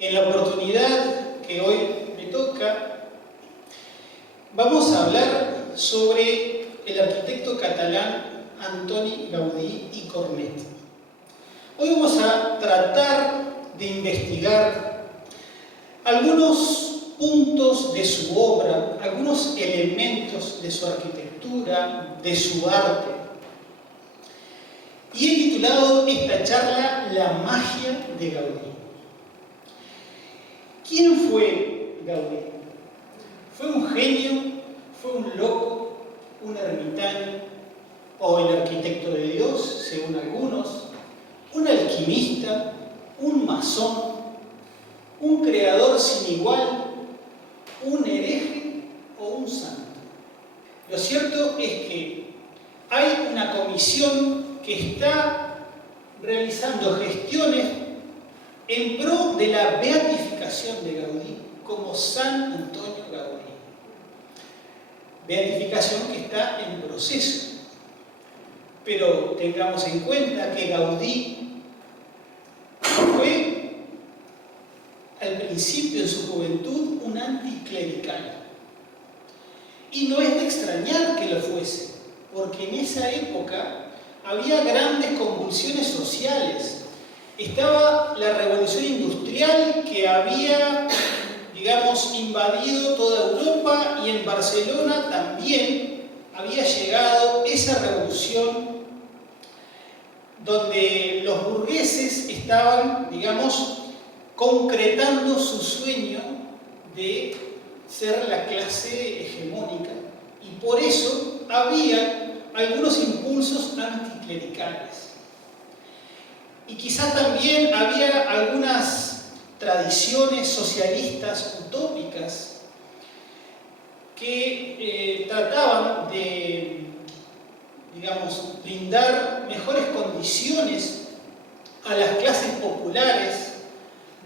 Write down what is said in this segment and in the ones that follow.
En la oportunidad que hoy me toca, vamos a hablar sobre el arquitecto catalán Antoni Gaudí i Cornet. Hoy vamos a tratar de investigar algunos puntos de su obra, algunos elementos de su arquitectura, de su arte. Y he titulado esta charla La magia de Gaudí. ¿Quién fue Gaudí? ¿Fue un genio? ¿Fue un loco? ¿Un ermitaño? ¿O el arquitecto de Dios, según algunos? ¿Un alquimista? ¿Un masón? ¿Un creador sin igual? ¿Un hereje o un santo? Lo cierto es que hay una comisión que está realizando gestiones en pro de la beatificación de Gaudí como San Antonio Gaudí. Beatificación que está en proceso. Pero tengamos en cuenta que Gaudí fue al principio en su juventud un anticlerical. Y no es de extrañar que lo fuese, porque en esa época había grandes convulsiones sociales. Estaba la revolución industrial que había, invadido toda Europa, y en Barcelona también había llegado esa revolución donde los burgueses estaban, concretando su sueño de ser la clase hegemónica. Y por eso había algunos impulsos anticlericales. Y quizás también había algunas tradiciones socialistas utópicas que trataban de, brindar mejores condiciones a las clases populares,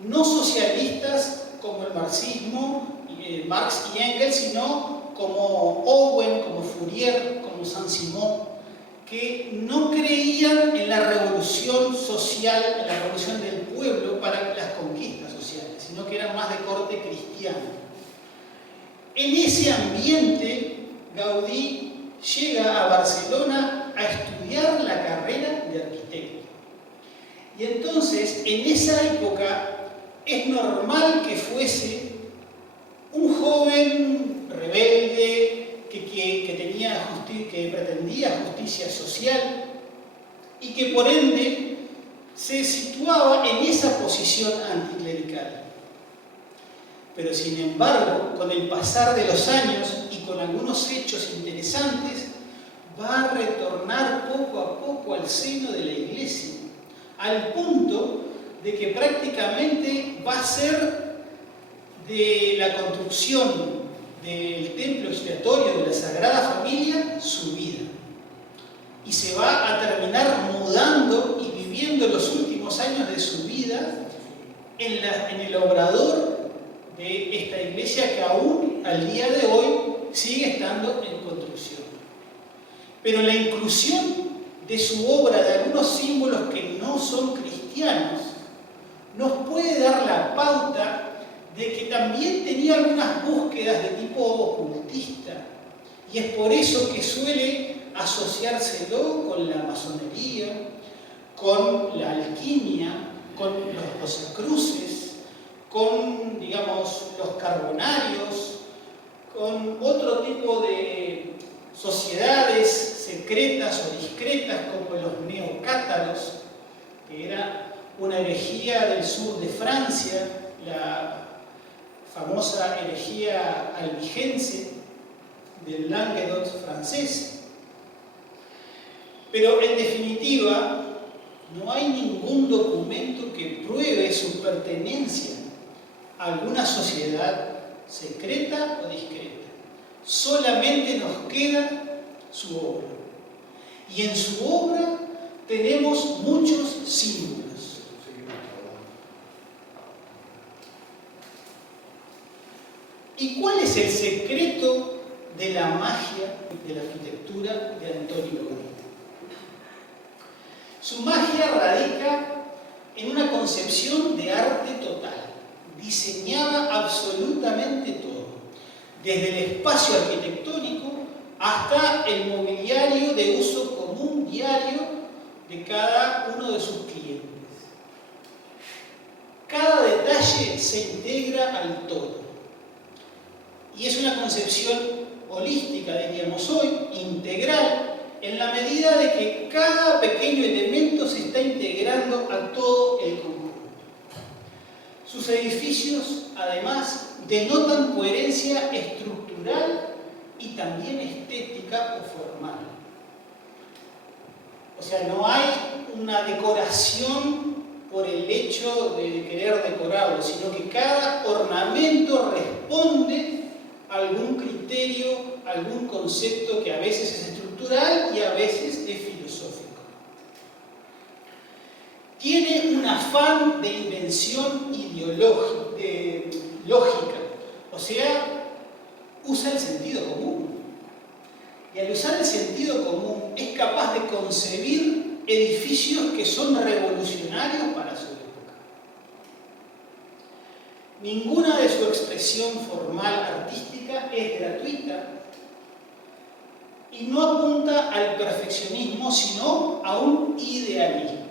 no socialistas como el marxismo, Marx y Engels, sino como Owen, como Fourier, como Saint-Simon, que no creían en la revolución social, en la revolución del pueblo para las conquistas sociales, sino que eran más de corte cristiano. En ese ambiente, Gaudí llega a Barcelona a estudiar la carrera de arquitecto. Y entonces, en esa época, es normal que fuese un joven rebelde, que pretendía justicia social y que por ende se situaba en esa posición anticlerical. Pero sin embargo, con el pasar de los años y con algunos hechos interesantes, va a retornar poco a poco al seno de la Iglesia, al punto de que prácticamente va a ser de la construcción del templo expiatorio de la Sagrada Familia su vida. Y se va a terminar mudando y viviendo los últimos años de su vida en el obrador de esta iglesia que aún al día de hoy sigue estando en construcción. Pero la inclusión de su obra de algunos símbolos que no son cristianos nos puede dar la pauta de que también tenía algunas búsquedas de tipo ocultista, y es por eso que suele asociárselo con la masonería, con la alquimia, con los rosacruces, con, los carbonarios, con otro tipo de sociedades secretas o discretas como los neocátaros, que era una herejía del sur de Francia, la famosa herejía albigense del Languedoc francés. Pero en definitiva, no hay ningún documento que pruebe su pertenencia a alguna sociedad secreta o discreta. Solamente nos queda su obra. Y en su obra tenemos muchos símbolos. ¿Y cuál es el secreto de la magia de la arquitectura de Antonio Gaudí? Su magia radica en una concepción de arte total, diseñaba absolutamente todo, desde el espacio arquitectónico hasta el mobiliario de uso común diario de cada uno de sus clientes. Cada detalle se integra al todo. Y es una concepción holística, diríamos hoy, integral, en la medida de que cada pequeño elemento se está integrando a todo el conjunto. Sus edificios, además, denotan coherencia estructural y también estética o formal. O sea, no hay una decoración por el hecho de querer decorarlo, sino que cada ornamento responde a algún criterio, a algún concepto que a veces es estructural y a veces es filosófico. Tiene un afán de invención lógica, o sea, usa el sentido común. Y al usar el sentido común es capaz de concebir edificios que son revolucionarios para su época. Ninguna de su expresión formal artística es gratuita y no apunta al perfeccionismo, sino a un idealismo.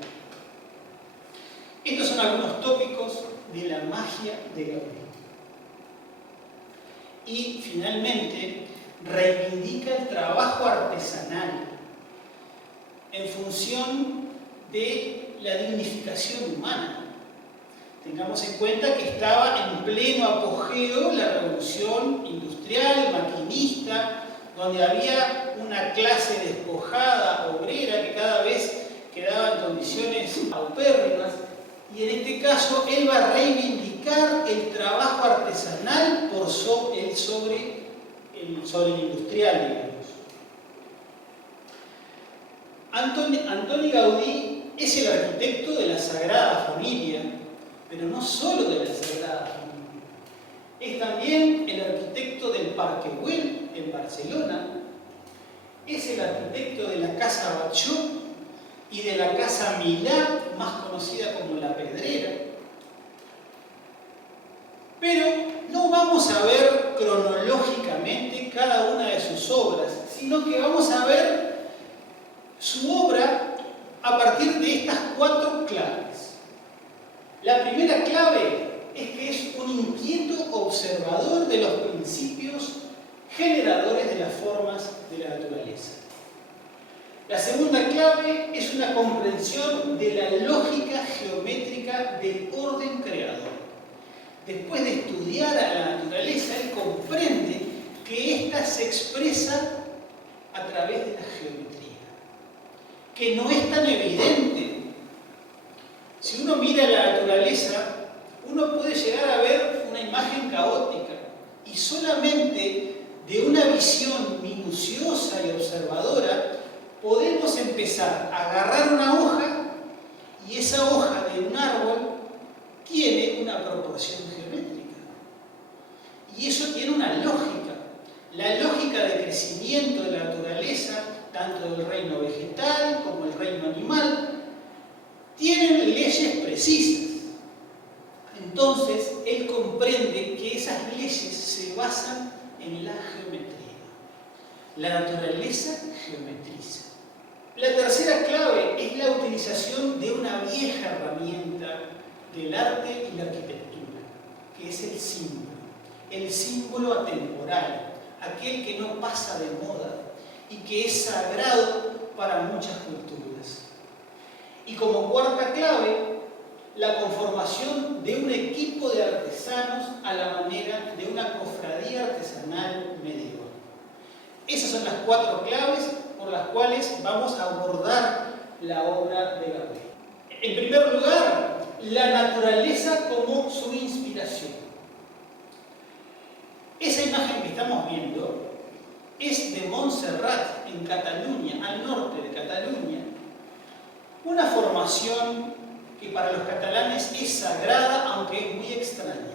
Estos son algunos tópicos de la magia de Gaudí. Y finalmente reivindica el trabajo artesanal en función de la dignificación humana. Tengamos en cuenta que estaba en pleno apogeo la revolución industrial, maquinista, donde había una clase despojada, obrera, que cada vez quedaba en condiciones paupérrimas. Y en este caso, él va a reivindicar el trabajo artesanal sobre el industrial, digamos. Antoni Gaudí es el arquitecto de la Sagrada Familia, pero no solo de la Sagrada Familia. Es también el arquitecto del Parque Güell en Barcelona, es el arquitecto de la Casa Batlló y de la Casa Milà, más conocida como La Pedrera. Pero no vamos a ver cronológicamente cada una de sus obras, sino que vamos a ver su obra a partir de estas 4 claves. La primera clave es que es un inquieto observador de los principios generadores de las formas de la naturaleza. La segunda clave es una comprensión de la lógica geométrica del orden creador. Después de estudiar a la naturaleza, él comprende que ésta se expresa a través de la geometría, que no es tan evidente. Si uno mira la naturaleza, uno puede llegar a ver una imagen caótica y solamente de una visión minuciosa y observadora podemos empezar a agarrar una hoja y esa hoja de un árbol tiene una proporción geométrica. Y eso tiene una lógica. La lógica de crecimiento de la naturaleza, tanto del reino vegetal como el reino animal, tienen leyes precisas. Entonces, él comprende que esas leyes se basan en la geometría. La naturaleza geometriza. La tercera clave es la utilización de una vieja herramienta del arte y la arquitectura, que es el símbolo atemporal, aquel que no pasa de moda y que es sagrado para muchas culturas. Y como cuarta clave, la conformación de un equipo de artesanos a la manera de una cofradía artesanal medieval. Esas son las 4 claves por las cuales vamos a abordar la obra de Gaudí. En primer lugar, la naturaleza como su inspiración. Esa imagen que estamos viendo es de Montserrat, en Cataluña, al norte de Cataluña. Una formación que para los catalanes es sagrada, aunque es muy extraña.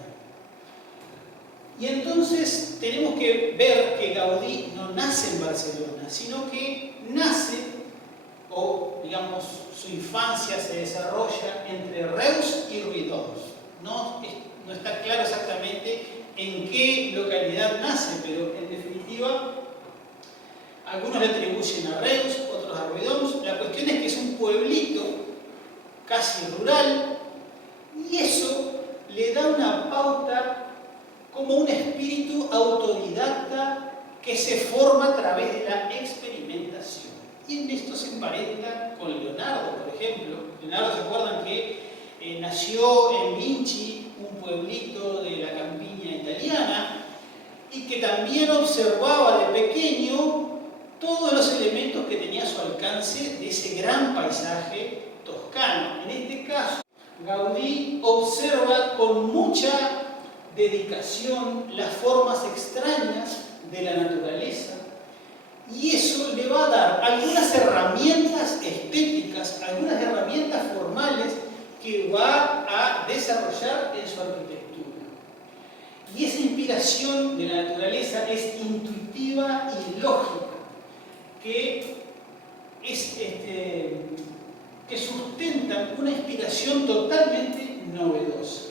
Y entonces tenemos que ver que Gaudí no nace en Barcelona, sino que nace, o digamos, su infancia se desarrolla entre Reus y Ruidors. No no está claro exactamente en qué localidad nace, pero en definitiva, algunos le atribuyen a Reus, otros a Ruidoms. La cuestión es que es un pueblito casi rural, y eso le da una pauta como un espíritu autodidacta que se forma a través de la experimentación. Y en esto se emparenta con Leonardo, por ejemplo. Leonardo, ¿se acuerdan que nació en Vinci, un pueblito de la campiña italiana, y que también observaba de pequeño todos los elementos que tenía a su alcance de ese gran paisaje toscano? En este caso, Gaudí observa con mucha dedicación las formas extrañas de la naturaleza, y eso le va a dar algunas herramientas estéticas, algunas herramientas formales que va a desarrollar en su arquitectura. Y esa inspiración de la naturaleza es intuitiva y lógica, que sustentan una inspiración totalmente novedosa.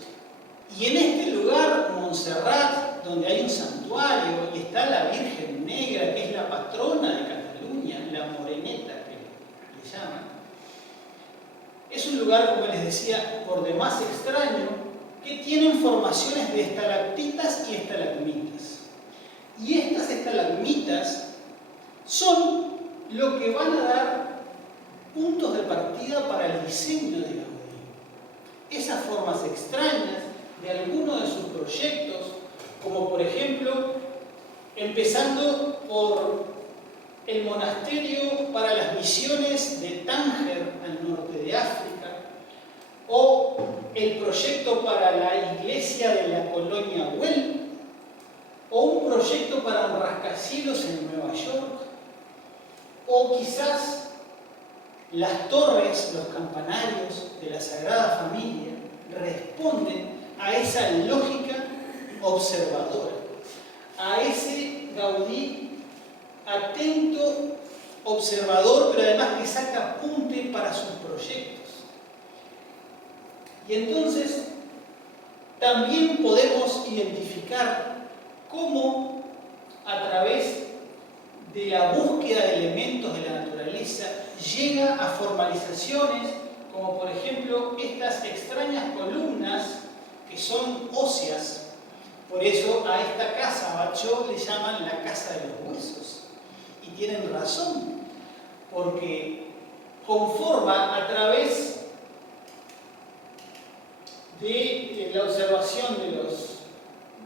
Y en este lugar, Montserrat, donde hay un santuario y está la Virgen Negra, que es la patrona de Cataluña, la moreneta que le llaman, es un lugar, como les decía, por demás extraño, que tienen formaciones de estalactitas y estalagmitas. Y estas estalagmitas son lo que van a dar puntos de partida para el diseño de Gaudí. Esas formas extrañas de algunos de sus proyectos, como por ejemplo, empezando por el monasterio para las misiones de Tánger, al norte de África, o el proyecto para la iglesia de la colonia Güell, o un proyecto para un rascacielos en Nueva York, o quizás las torres, los campanarios de la Sagrada Familia responden a esa lógica observadora, a ese Gaudí atento, observador, pero además que saca apunte para sus proyectos. Y entonces también podemos identificar cómo a través de la búsqueda de elementos de la naturaleza llega a formalizaciones como por ejemplo estas extrañas columnas que son óseas. Por eso a esta casa Bachot le llaman la casa de los huesos, y tienen razón, porque conforma a través de la observación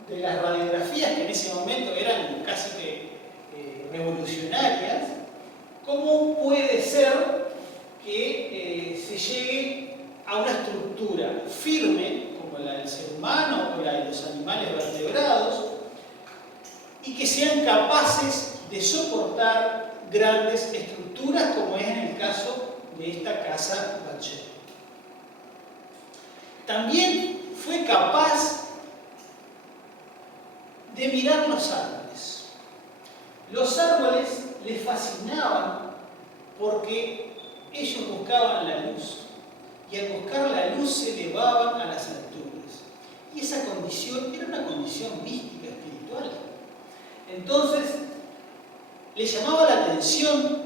de las radiografías, que en ese momento eran casi que revolucionarias, cómo puede ser que se llegue a una estructura firme, como la del ser humano o la de los animales vertebrados, y que sean capaces de soportar grandes estructuras, como es en el caso de esta casa Bachot. También fue capaz de mirar los árboles. Los árboles les fascinaban porque ellos buscaban la luz, y al buscar la luz se elevaban a las alturas. Y esa condición era una condición mística, espiritual. Entonces, le llamaba la atención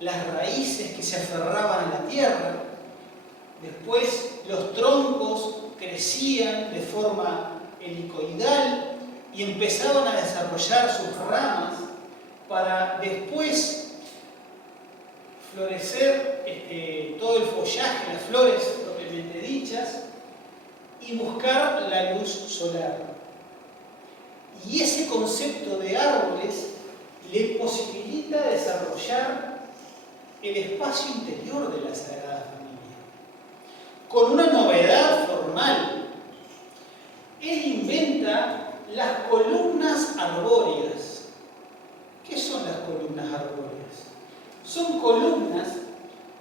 las raíces que se aferraban a la tierra. Después los troncos crecían de forma helicoidal y empezaban a desarrollar sus ramas para después florecer todo el follaje, las flores propiamente dichas, y buscar la luz solar. Y ese concepto de árboles le posibilita desarrollar el espacio interior de la Sagrada Familia, con una novedad formal. Él inventa las columnas arbóreas. ¿Qué son las columnas arbóreas? Son columnas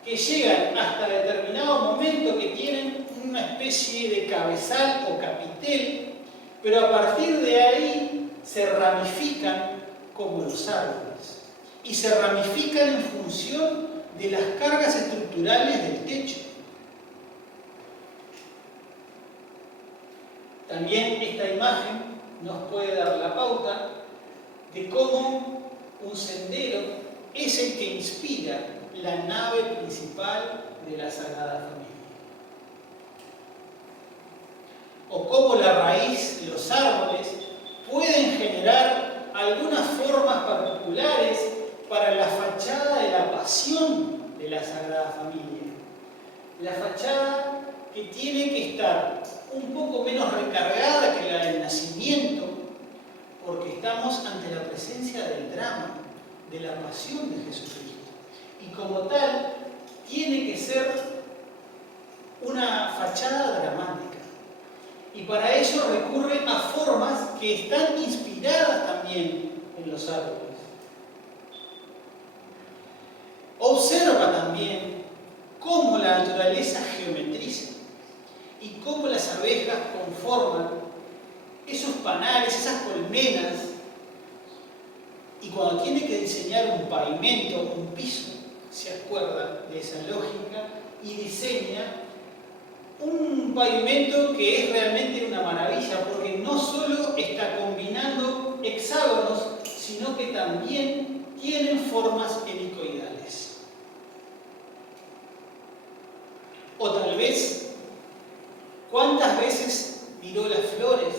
que llegan hasta determinado momento, que tienen una especie de cabezal o capitel, pero a partir de ahí se ramifican como los árboles, y se ramifican en función de las cargas estructurales del techo. También esta imagen nos puede dar la pauta de cómo un sendero es el que inspira la nave principal de la Sagrada Familia. O cómo la raíz de los árboles pueden generar algunas formas particulares para la fachada de la pasión de la Sagrada Familia. La fachada que tiene que estar un poco menos recargada que la del nacimiento, porque estamos ante la presencia del drama, de la pasión de Jesucristo. Y como tal, tiene que ser una fachada dramática. Y para ello recurre a formas que están inspiradas también en los árboles. Observa también cómo la naturaleza geometriza y cómo las abejas conforman esos panales, esas colmenas, y cuando tiene que diseñar un pavimento, un piso, se acuerda de esa lógica y diseña un pavimento que es realmente una maravilla, porque no solo está combinando hexágonos, sino que también tienen formas helicoidales. O tal vez, ¿cuántas veces miró las flores?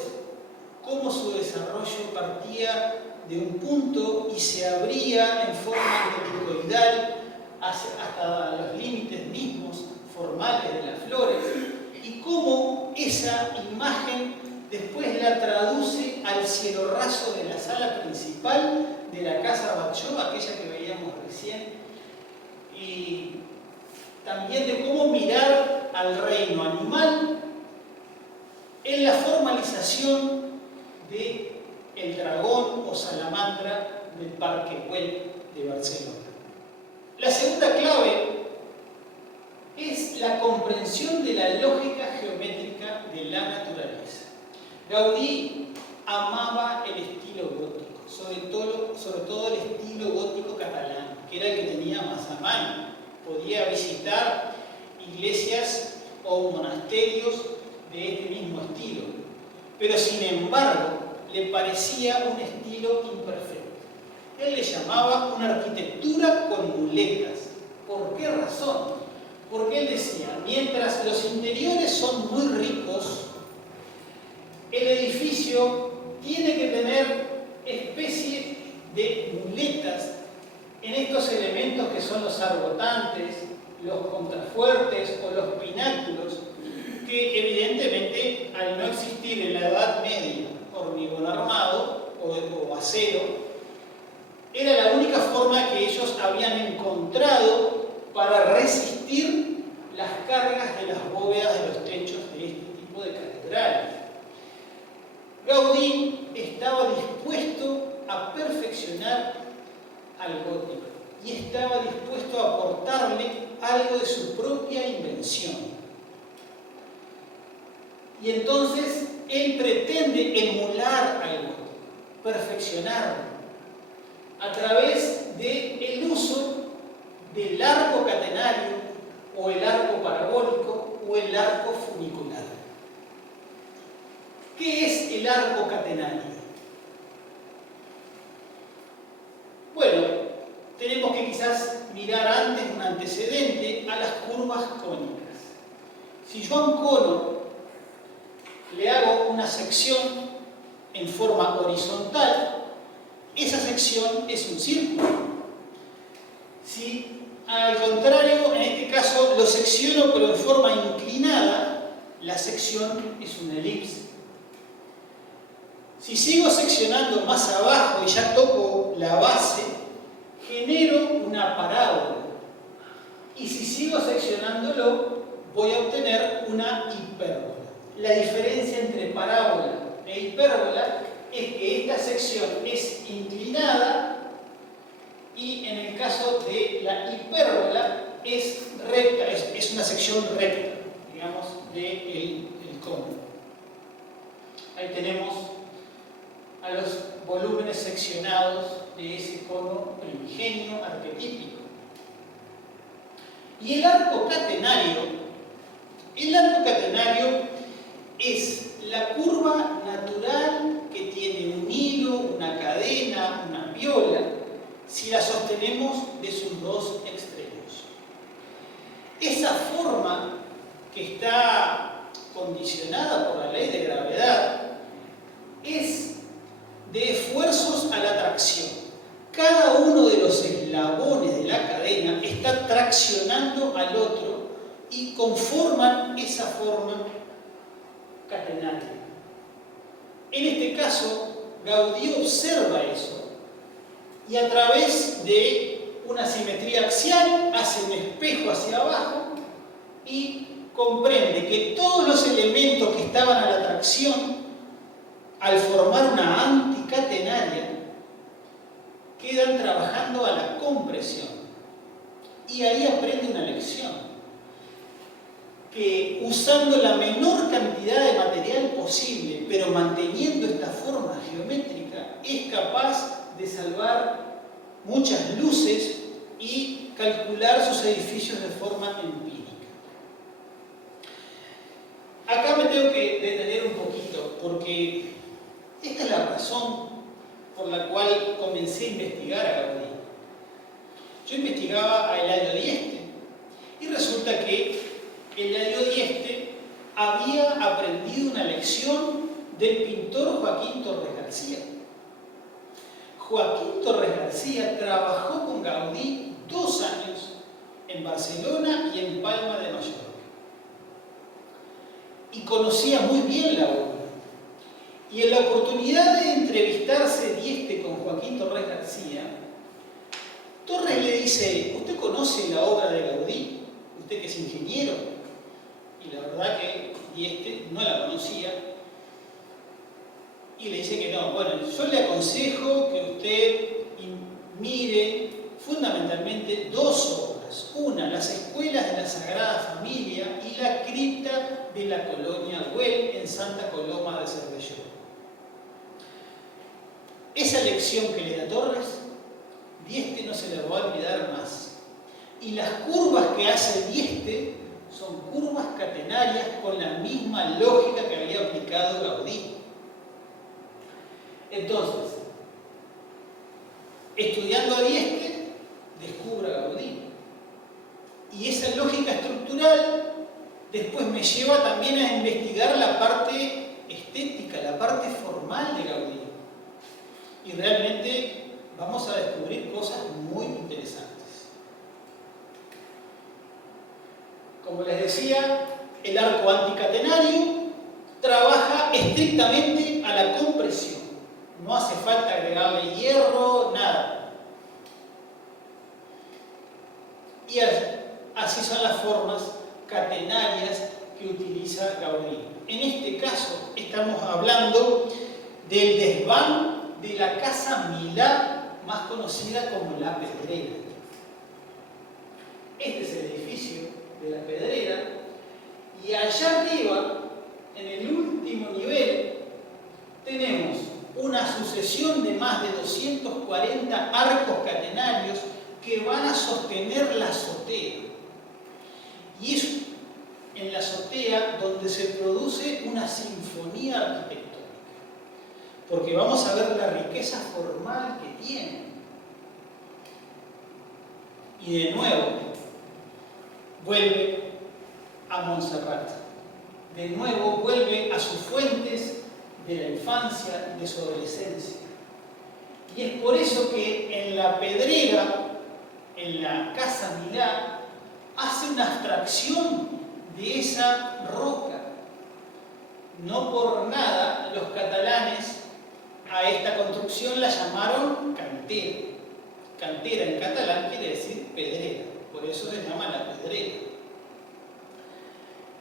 Cómo su desarrollo partía de un punto y se abría en forma helicoidal hasta los límites mismos formales de las flores, y cómo esa imagen después la traduce al cielo raso de la sala principal de la casa Batlló, aquella que veíamos recién, y también de cómo mirar al reino animal en la formalización del dragón o salamandra del Parque Güell de Barcelona. La segunda clave es la comprensión de la lógica geométrica de la naturaleza. Gaudí amaba el estilo gótico, sobre todo el estilo gótico catalán, que era el que tenía más a mano. Podía visitar iglesias o monasterios de este mismo estilo, pero sin embargo le parecía un estilo imperfecto. Él le llamaba una arquitectura con muletas. ¿Por qué razón? Porque él decía, mientras los interiores son muy ricos, el edificio tiene que tener especie de muletas en estos elementos que son los arbotantes, los contrafuertes o los pináculos, que evidentemente, al no existir en la Edad Media hormigón armado o acero, era la única forma que ellos habían encontrado para resistir las cargas de las bóvedas de los techos de este tipo de catedrales. Gaudí estaba dispuesto a perfeccionar al gótico y estaba dispuesto a aportarle algo de su propia invención. Y entonces él pretende emular al gótico, perfeccionarlo, a través del uso del arco catenario o el arco parabólico o el arco funicular. ¿Qué es el arco catenario? Bueno, tenemos que quizás mirar antes un antecedente a las curvas cónicas. Si yo a un cono le hago una sección en forma horizontal, esa sección es un círculo. Si al contrario, en este caso, lo secciono pero en forma inclinada, la sección es una elipse. Si sigo seccionando más abajo y ya toco la base, genero una parábola. Y si sigo seccionándolo, voy a obtener una hipérbola. La diferencia entre parábola e hipérbola es que esta sección es inclinada y en el caso de la hipérbola es recta, es una sección recta, digamos, del cono. Ahí tenemos a los volúmenes seccionados de ese cono primigenio arquetípico. Y el arco catenario es la curva natural que tiene un hilo, una cadena, una viola, si la sostenemos de sus dos extremos. Esa forma que está condicionada por la ley de gravedad es de esfuerzos a la tracción. Cada uno de los eslabones de la cadena está traccionando al otro y conforman esa forma catenaria. En este caso, Gaudí observa eso y a través de una simetría axial hace un espejo hacia abajo y comprende que todos los elementos que estaban a la tracción, al formar una anticatenaria, quedan trabajando a la compresión. Y ahí aprende una lección, que usando la menor cantidad de material posible, pero manteniendo esta forma geométrica, es capaz de salvar muchas luces y calcular sus edificios de forma empírica. Acá me tengo que detener un poquito, porque esta es la razón por la cual comencé a investigar a Gaudí. Yo investigaba a Eladio Dieste y resulta que Eladio Dieste había aprendido una lección del pintor Joaquín Torres García. Joaquín Torres García trabajó con Gaudí 2 años en Barcelona y en Palma de Mallorca. Y conocía muy bien la obra. Y en la oportunidad de entrevistarse Dieste con Joaquín Torres García, Torres le dice: ¿usted conoce la obra de Gaudí? Usted que es ingeniero. Y la verdad que Dieste no la conocía. Y le dice que no. Bueno, yo le aconsejo que usted mire fundamentalmente 2 obras. Una, las escuelas de la Sagrada Familia, y la cripta de la colonia Güell en Santa Coloma de Cervelló. Esa lección que le da Torres, Dieste no se la va a olvidar más. Y las curvas que hace Dieste son curvas catenarias con la misma lógica que había aplicado Gaudí. Entonces, estudiando a Dieste, descubre a Gaudí. Y esa lógica estructural después me lleva también a investigar la parte estética, la parte formal de Gaudí. Y realmente vamos a descubrir cosas muy interesantes. Como les decía, el arco anticatenario trabaja estrictamente a la compresión. No hace falta agregarle hierro, nada. Y así son las formas catenarias que utiliza Gaudí. En este caso estamos hablando del desván de la Casa Milá, más conocida como La Pedrera. Este es el edificio de La Pedrera, y allá arriba, en el último nivel, tenemos una sucesión de más de 240 arcos catenarios que van a sostener la azotea. Y es en la azotea donde se produce una sinfonía arquitectónica, porque vamos a ver la riqueza formal que tiene. Y de nuevo, vuelve a Montserrat. De nuevo, vuelve a sus fuentes de la infancia, de su adolescencia. Y es por eso que en La Pedrera, en la Casa Milá, hace una abstracción de esa roca. No por nada los catalanes a esta construcción la llamaron cantera. Cantera en catalán quiere decir pedrera, por eso se llama La Pedrera.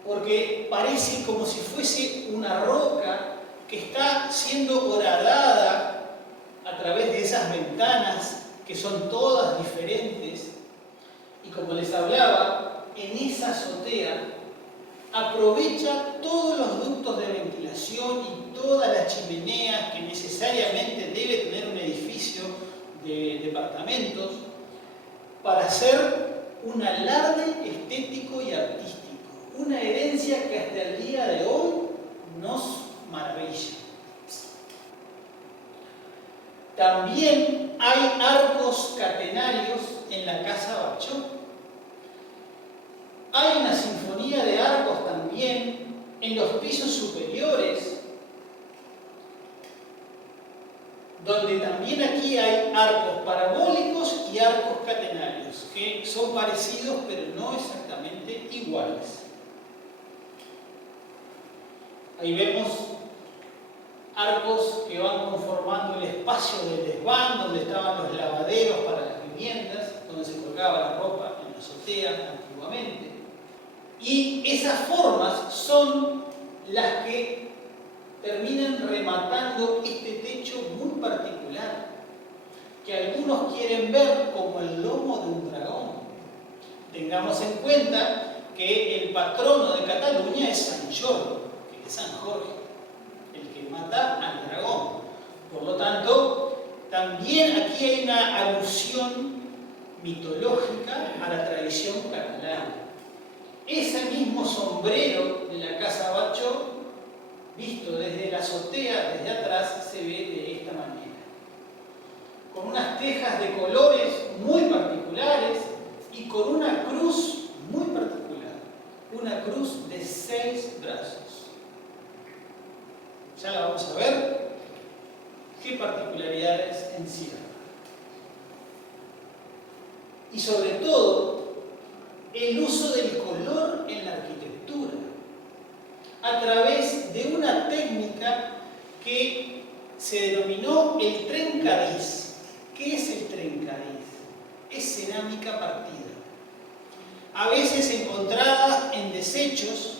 Porque parece como si fuese una roca que está siendo horadada a través de esas ventanas que son todas diferentes. Y como les hablaba, en esa azotea aprovecha todos los ductos de ventilación y todas las chimeneas que necesariamente debe tener un edificio de departamentos para hacer un alarde estético y artístico. Una herencia que hasta el día de hoy nos maravilla. También hay arcos catenarios en la casa Bachó. Hay una sinfonía de arcos también en los pisos superiores, donde también aquí hay arcos parabólicos y arcos catenarios, que son parecidos pero no exactamente iguales. Ahí vemos arcos que van conformando el espacio del desván, donde estaban los lavaderos para las viviendas, donde se colgaba la ropa en la azotea antiguamente. Y esas formas son las que terminan rematando este techo muy particular, que algunos quieren ver como el lomo de un dragón. Tengamos en cuenta que el patrono de Cataluña es San Jordi, que es San Jorge, el que mata al dragón. Por lo tanto, también aquí hay una alusión mitológica a la tradición catalana. Ese mismo sombrero de la casa Bachó, visto desde la azotea, desde atrás, se ve de esta manera, con unas tejas de colores muy particulares y con una cruz muy particular, una cruz de 6 brazos. Ya la vamos a ver qué particularidades encierra. Y sobre todo, el uso del color en la arquitectura, a través de una técnica que se denominó el trencadís. ¿Qué es el trencadís? Es cerámica partida. A veces encontrada en desechos,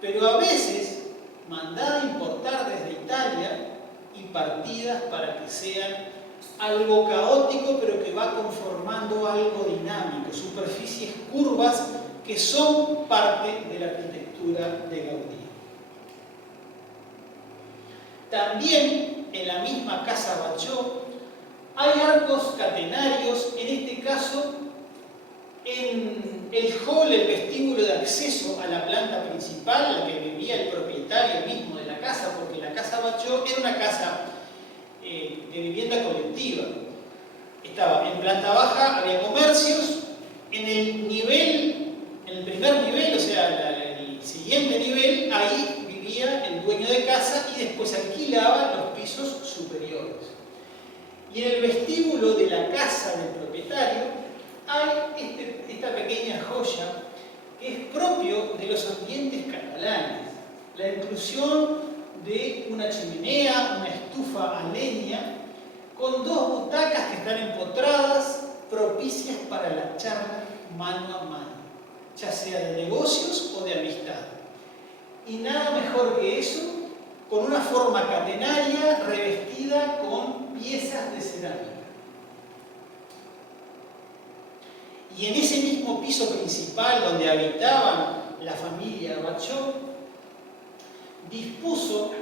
pero a veces mandada a importar desde Italia y partidas para que sean algo caótico, pero que va conformando algo dinámico, superficies curvas que son parte de la arquitectura de Gaudí. También en la misma casa Bachó hay arcos catenarios, en este caso en el hall, el vestíbulo de acceso a la planta principal, en la que vivía el propietario mismo de la casa, porque la casa Bachó era una casa de vivienda colectiva. Estaba en planta baja, había comercios, en el primer nivel, o sea, el siguiente nivel, ahí vivía el dueño de casa y después alquilaba los pisos superiores. Y en el vestíbulo de la casa del propietario hay esta pequeña joya que es propio de los ambientes catalanes, la inclusión de una chimenea, una estufa a leña, con 2 butacas que están empotradas, propicias para la charla mano a mano, ya sea de negocios o de amistad. Y nada mejor que eso, con una forma catenaria revestida con piezas de cerámica. Y en ese mismo piso principal donde habitaban la familia Bachó, dispuso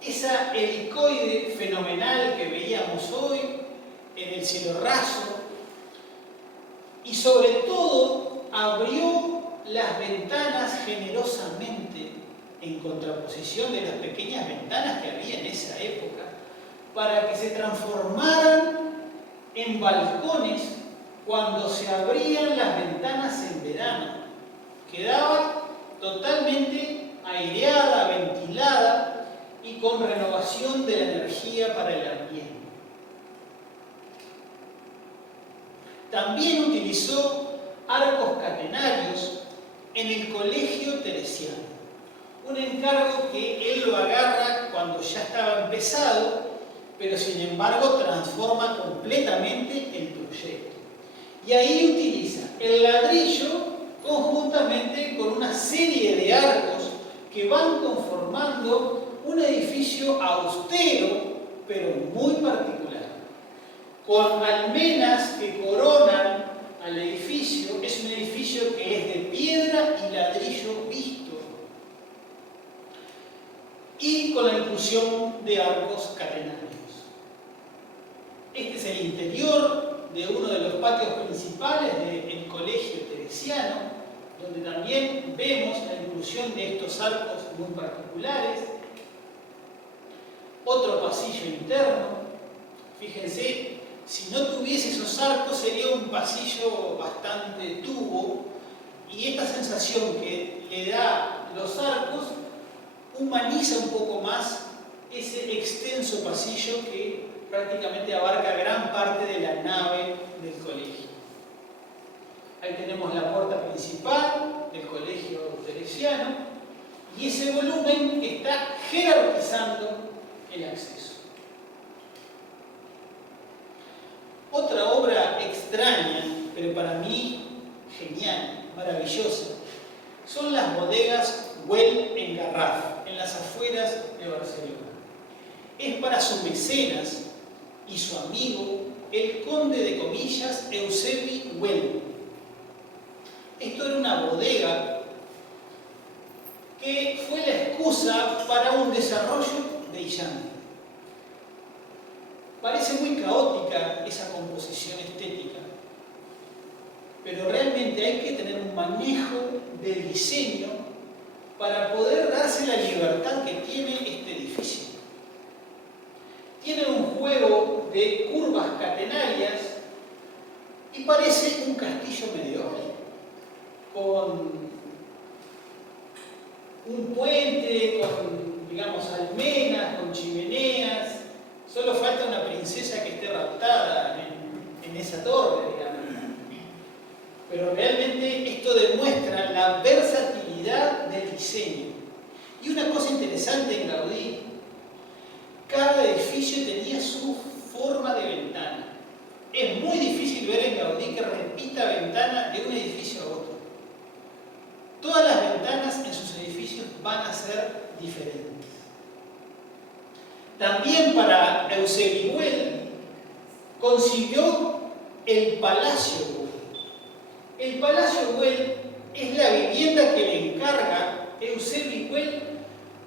esa helicoide fenomenal que veíamos hoy en el cielo raso, y sobre todo abrió las ventanas generosamente en contraposición de las pequeñas ventanas que había en esa época, para que se transformaran en balcones cuando se abrían las ventanas en verano. Quedaba totalmente aireada, ventilada y con renovación de la energía para el ambiente. También utilizó arcos catenarios en el colegio teresiano, un encargo que él lo agarra cuando ya estaba empezado, pero sin embargo transforma completamente el proyecto. Y ahí utiliza el ladrillo conjuntamente con una serie de arcos que van conformando un edificio austero, pero muy particular, con almenas que coronan al edificio. Es un edificio que es de piedra y ladrillo visto, y con la inclusión de arcos catenarios. Este es el interior de uno de los patios principales del colegio teresiano, donde también vemos la inclusión de estos arcos muy particulares. otro pasillo interno. Fíjense, si no tuviese esos arcos sería un pasillo bastante tubo, y esta sensación que le da los arcos humaniza un poco más ese extenso pasillo que prácticamente abarca gran parte de la nave del colegio. Ahí tenemos la puerta principal del colegio teresiano, y ese volumen está jerarquizando el acceso. Otra obra extraña, pero para mí genial, maravillosa, son las bodegas Güell en Garraf, en las afueras de Barcelona. Es para su mecenas y su amigo, el conde de Comillas, Eusebi Güell. Esto era una bodega que fue la excusa para un desarrollo brillante. Parece muy caótica esa composición estética, pero realmente hay que tener un manejo del diseño para poder darse la libertad que tiene este edificio. Tiene un juego de curvas catenarias y parece un castillo medieval, con un puente, con, digamos, almenas, con chimeneas. Solo falta una princesa que esté raptada en esa torre, digamos. Pero realmente esto demuestra la versatilidad del diseño. Y una cosa interesante en Gaudí, cada edificio tenía su forma de ventana. Es muy difícil ver en Gaudí que repita ventana de un edificio a otro. Todas las ventanas en sus edificios van a ser diferentes. También para Eusebi Güell concibió el Palacio Güell. El Palacio Güell es la vivienda que le encarga Eusebi Güell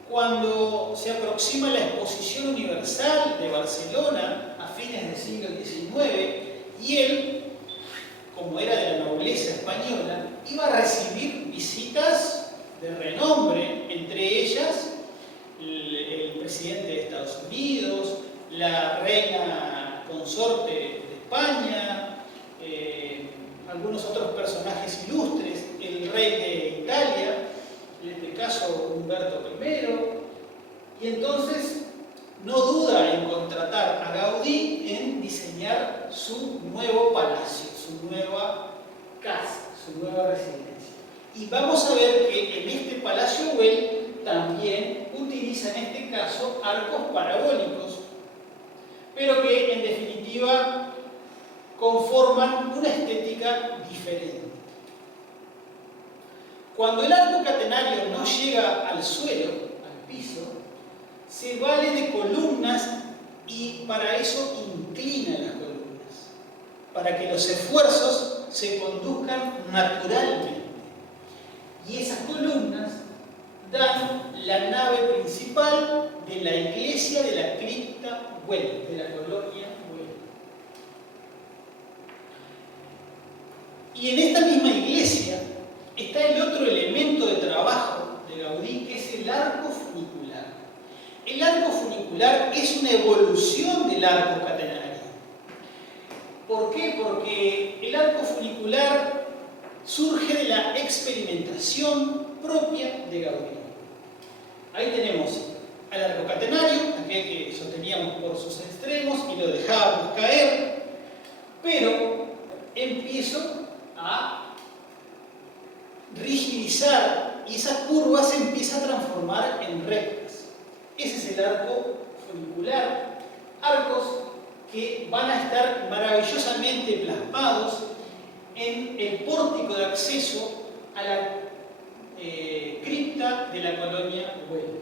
cuando se aproxima la Exposición Universal de Barcelona a fines del siglo XIX, y él, como era de la nobleza española, iba a recibir visitas de renombre, entre ellas el presidente de Estados Unidos, la reina consorte de España, algunos otros personajes ilustres, el rey de Italia, en este caso Humberto I, y entonces no duda en contratar a Gaudí en diseñar su nuevo palacio, su nueva casa, su nueva residencia. Y vamos a ver que en este Palacio Güell también utiliza en este caso arcos parabólicos, pero que en definitiva conforman una estética diferente. Cuando el arco catenario no llega al suelo, al piso, se vale de columnas y para eso inclina las columnas, para que los esfuerzos se conduzcan naturalmente. Y esas columnas dan la nave principal de la iglesia de la cripta Güell, de la colonia Güell. Y en esta misma iglesia está el otro elemento de trabajo de Gaudí, que es el arco funicular. El arco funicular es una evolución del arco catenario. ¿Por qué? Porque el arco funicular surge de la experimentación propia de Gaudí. Ahí tenemos al arco catenario, aquel que sosteníamos por sus extremos y lo dejábamos caer, pero empiezo a rigidizar y esa curva se empieza a transformar en rectas. Ese es el arco funicular, arcos que van a estar maravillosamente plasmados en el pórtico de acceso a la cripta de la colonia Güell.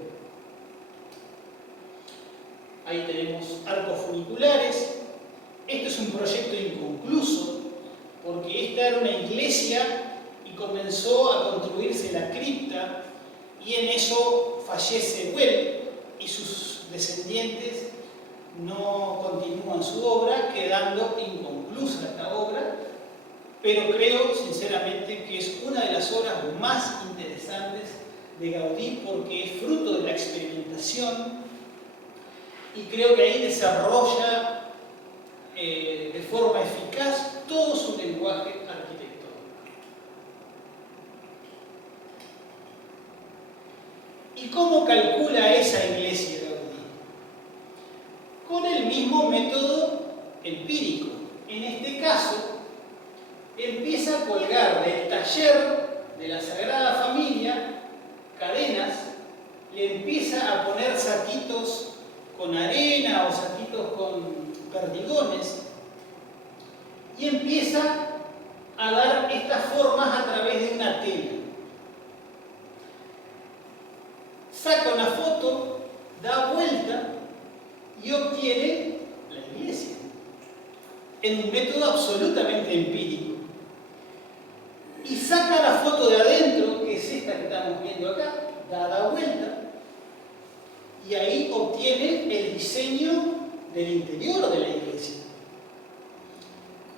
Ahí tenemos arcos funiculares. Esto es un proyecto inconcluso, porque esta era una iglesia y comenzó a construirse la cripta, y en eso fallece Güell y sus descendientes no continúan su obra, quedando inconclusa esta obra, pero creo sinceramente que es una de las obras más interesantes de Gaudí, porque es fruto de la experimentación y creo que ahí desarrolla de forma eficaz todo su lenguaje arquitectónico. ¿Y cómo calcula esa iglesia Gaudí? Con el mismo método empírico. En este caso, empieza a colgar del taller de la Sagrada Familia cadenas, le empieza a poner saquitos con arena o saquitos con perdigones y empieza a dar estas formas a través de una tela. Saca una foto, da vuelta y obtiene la iglesia en un método absolutamente empírico. Y saca la foto de adentro, que es esta que estamos viendo acá, da vuelta, y ahí obtiene el diseño del interior de la iglesia.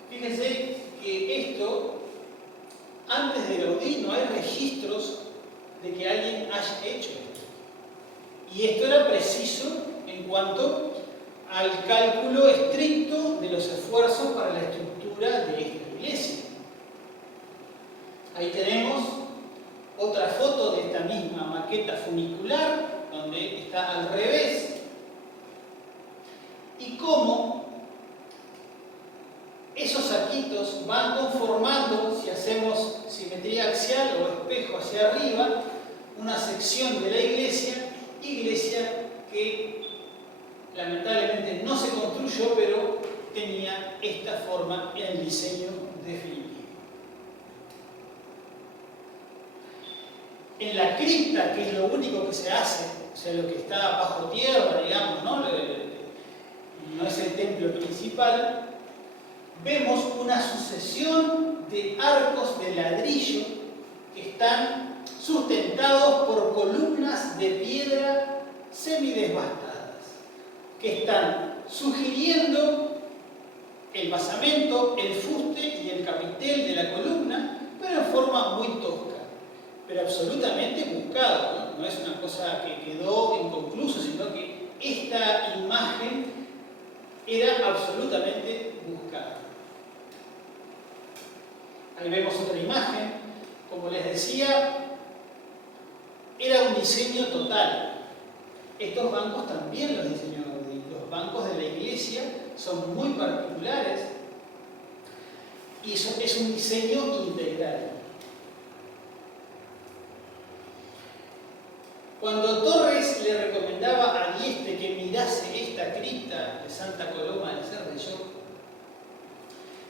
Fíjense que esto, antes de Gaudí, no hay registros de que alguien haya hecho esto. Y esto era preciso en cuanto al cálculo estricto de los esfuerzos para la estructura de esta iglesia. Ahí tenemos otra foto de esta misma maqueta funicular, donde está al revés, y cómo esos saquitos van conformando, si hacemos simetría axial o espejo hacia arriba, una sección de la iglesia que lamentablemente no se construyó, pero tenía esta forma en el diseño definitivo. En la cripta, que es lo único que se hace, o sea, lo que está bajo tierra, digamos, no es el templo principal, vemos una sucesión de arcos de ladrillo que están sustentados por columnas de piedra semidesbastadas, que están sugiriendo el basamento, el fuste y el capitel de la columna, pero en forma muy tosca, pero absolutamente buscado, ¿no? No es una cosa que quedó inconcluso, sino que esta imagen era absolutamente buscada. Ahí vemos otra imagen. Como les decía, era un diseño total. Estos bancos también los diseñó Gaudí. Los bancos de la iglesia son muy particulares y eso es un diseño integral. Cuando Torres le recomendaba a Dieste que mirase esta cripta de Santa Coloma del Cervelló,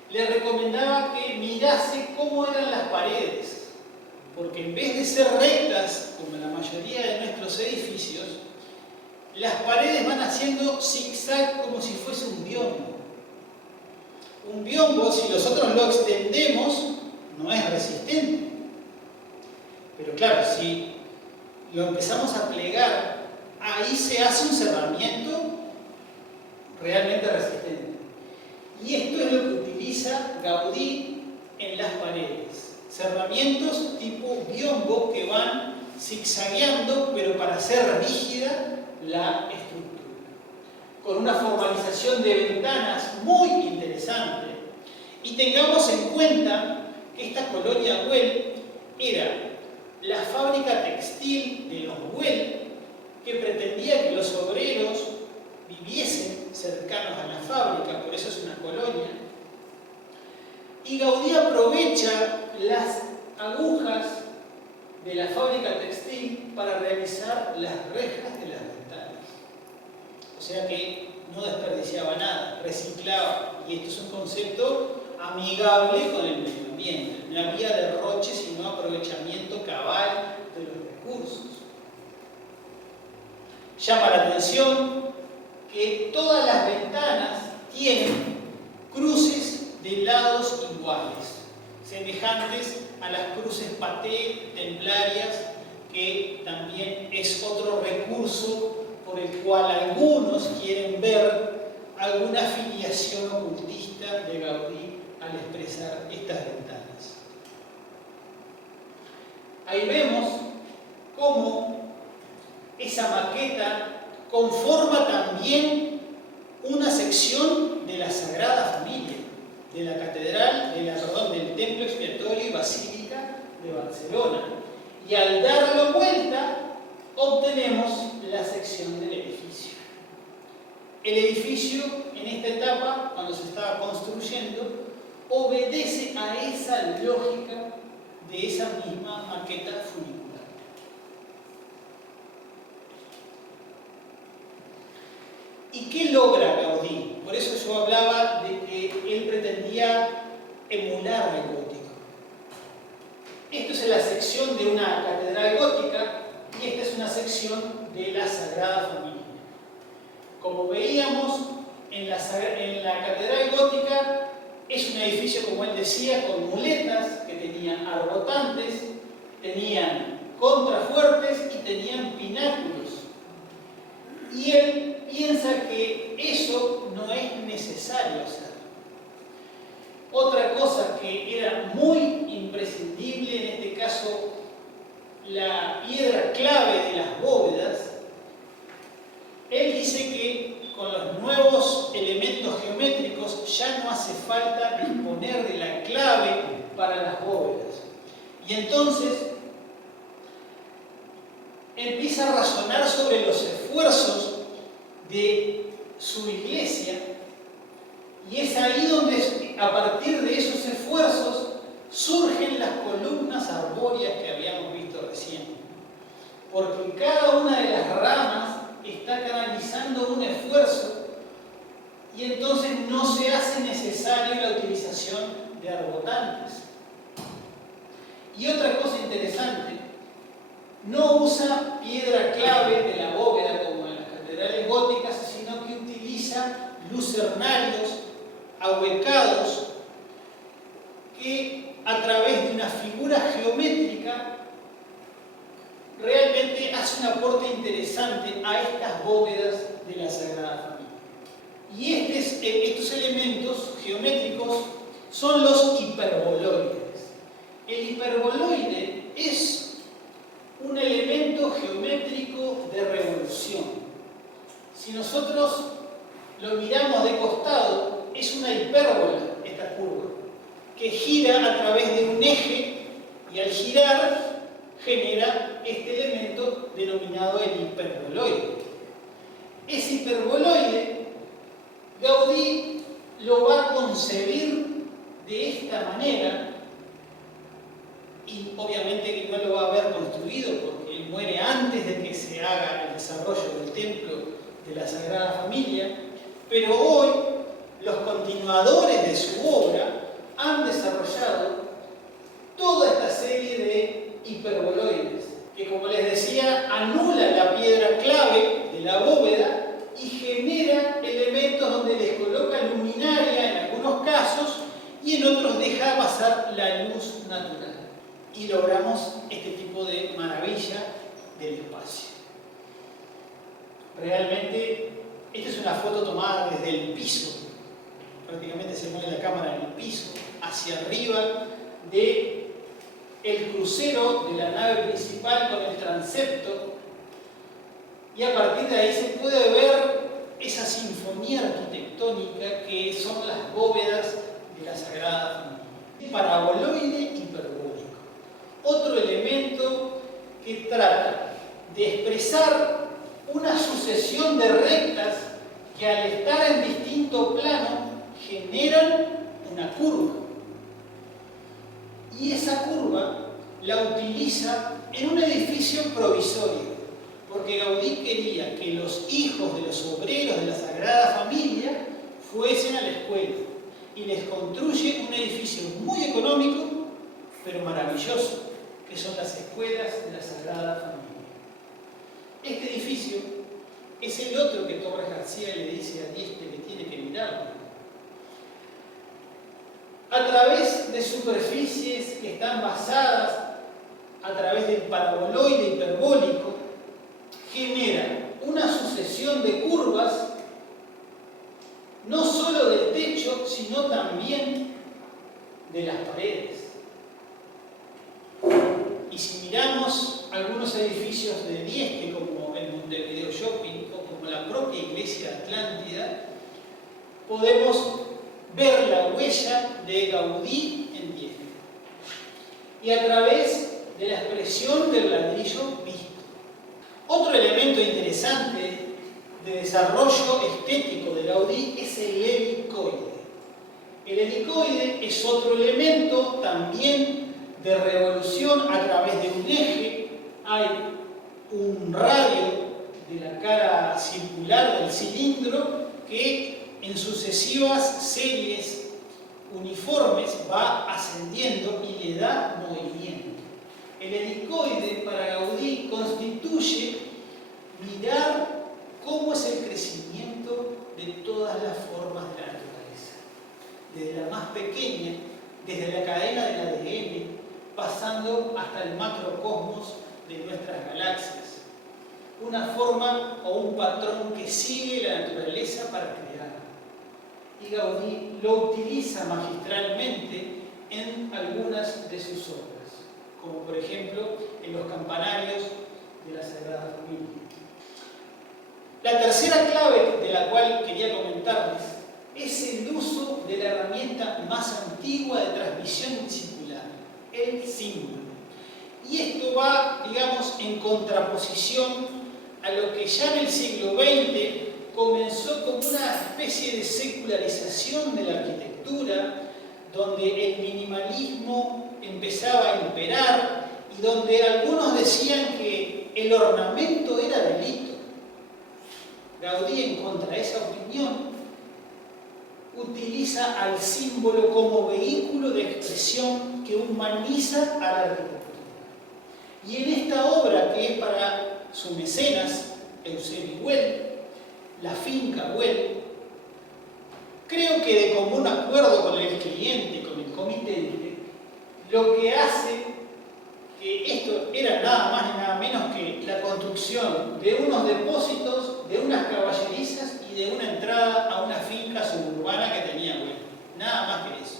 le recomendaba que mirase cómo eran las paredes, porque en vez de ser rectas, como la mayoría de nuestros edificios, las paredes van haciendo zigzag como si fuese un biombo. Un biombo, si nosotros lo extendemos, no es resistente. Pero claro, si lo empezamos a plegar, ahí se hace un cerramiento realmente resistente. Y esto es lo que utiliza Gaudí en las paredes. Cerramientos tipo biombo que van zigzagueando, pero para hacer rígida la estructura. Con una formalización de ventanas muy interesante. Y tengamos en cuenta que esta colonia Güell era la fábrica textil de los Güell, que pretendía que los obreros viviesen cercanos a la fábrica, por eso es una colonia. Y Gaudí aprovecha las agujas de la fábrica textil para realizar las rejas de las ventanas. O sea que no desperdiciaba nada, reciclaba. Y esto es un concepto amigable con el medio ambiente. No había derroche, sino aprovechamiento cabal de los recursos. Llama la atención que todas las ventanas tienen cruces de lados iguales, semejantes a las cruces paté templarias, que también es otro recurso por el cual algunos quieren ver alguna filiación ocultista de Gaudí al expresar estas ventanas. Ahí vemos cómo esa maqueta conforma también una sección de la Sagrada Familia, de la catedral, del Templo Expiatorio y Basílica de Barcelona. Y al darlo vuelta, obtenemos la sección del edificio. El edificio, en esta etapa, cuando se estaba construyendo, obedece a esa lógica de esa misma maqueta funicular. ¿Y qué logra Gaudí? Por eso yo hablaba de que él pretendía emular el gótico. Esto es la sección de una catedral gótica y esta es una sección de la Sagrada Familia. Como veíamos, en la catedral gótica es un edificio, como él decía, con muletas que tenían arbotantes, tenían contrafuertes y tenían pináculos. Y él piensa que eso no es necesario hacer. Otra cosa que era muy imprescindible, en este caso la piedra clave de las bóvedas, él dice que con los nuevos elementos geométricos ya no hace falta disponer de la clave para las bóvedas. Y entonces empieza a razonar sobre los esfuerzos de su iglesia, y es ahí donde, a partir de esos esfuerzos, surgen las columnas arbóreas que habíamos visto recién. Porque cada una de las ramas está canalizando un esfuerzo y entonces no se hace necesaria la utilización de arbotantes. Y otra cosa interesante, no usa piedra clave de la bóveda como en las catedrales góticas, sino que utiliza lucernarios ahuecados que a través de una figura geométrica realmente hace un aporte interesante a estas bóvedas de la Sagrada Familia. Y estos elementos geométricos son los hiperboloides. El hiperboloide es un elemento geométrico de revolución. Si nosotros lo miramos de costado, es una hipérbola esta curva, que gira a través de un eje y al girar genera este elemento denominado el hiperboloide. Ese hiperboloide, Gaudí lo va a concebir de esta manera, y obviamente que no lo va a haber construido porque él muere antes de que se haga el desarrollo del templo de la Sagrada Familia, pero hoy los continuadores de su obra han desarrollado toda esta serie de hiperboloides que, como les decía, anula la piedra clave de la bóveda y genera elementos donde les coloca luminaria en algunos casos y en otros deja pasar la luz natural. Y logramos este tipo de maravilla del espacio. Realmente, esta es una foto tomada desde el piso. Prácticamente se pone la cámara en el piso, hacia arriba de el crucero de la nave principal con el transepto, y a partir de ahí se puede ver esa sinfonía arquitectónica que son las bóvedas de la Sagrada Familia. Paraboloide hiperbólico. Otro elemento que trata de expresar una sucesión de rectas que al estar en distinto plano generan una curva. Y esa curva la utiliza en un edificio provisorio, porque Gaudí quería que los hijos de los obreros de la Sagrada Familia fuesen a la escuela, y les construye un edificio muy económico, pero maravilloso, que son las escuelas de la Sagrada Familia. Este edificio es el otro que Torres García le dice a Dieste que tiene que mirarlo. A través de superficies que están basadas a través del paraboloide hiperbólico, genera una sucesión de curvas, no solo del techo, sino también de las paredes. Y si miramos algunos edificios de Dieste, como el Montevideo Shopping, como como la propia iglesia de Atlántida, podemos ver la huella de Gaudí en Viena. Y a través de la expresión del ladrillo visto. Otro elemento interesante de desarrollo estético de Gaudí es el helicoide. El helicoide es otro elemento también de revolución a través de un eje. Hay un radio de la cara circular del cilindro que en sucesivas series uniformes va ascendiendo y le da movimiento. El helicoide para Gaudí constituye mirar cómo es el crecimiento de todas las formas de la naturaleza, desde la más pequeña, desde la cadena del ADN, pasando hasta el macrocosmos de nuestras galaxias. Una forma o un patrón que sigue la naturaleza para crear. Y Gaudí lo utiliza magistralmente en algunas de sus obras, como por ejemplo en los campanarios de la Sagrada Familia. La tercera clave de la cual quería comentarles es el uso de la herramienta más antigua de transmisión discipular, el símbolo. Y esto va, digamos, en contraposición a lo que ya en el siglo XX comenzó como una especie de secularización de la arquitectura, donde el minimalismo empezaba a imperar y donde algunos decían que el ornamento era delito. Gaudí, en contra de esa opinión, utiliza al símbolo como vehículo de expresión que humaniza a la arquitectura. Y en esta obra, que es para su mecenas, Eusebio Güell, la finca Güell, creo que de común acuerdo con el cliente, con el comitente, lo que hace que esto era nada más y nada menos que la construcción de unos depósitos, de unas caballerizas y de una entrada a una finca suburbana que tenía Güell. Nada más que eso.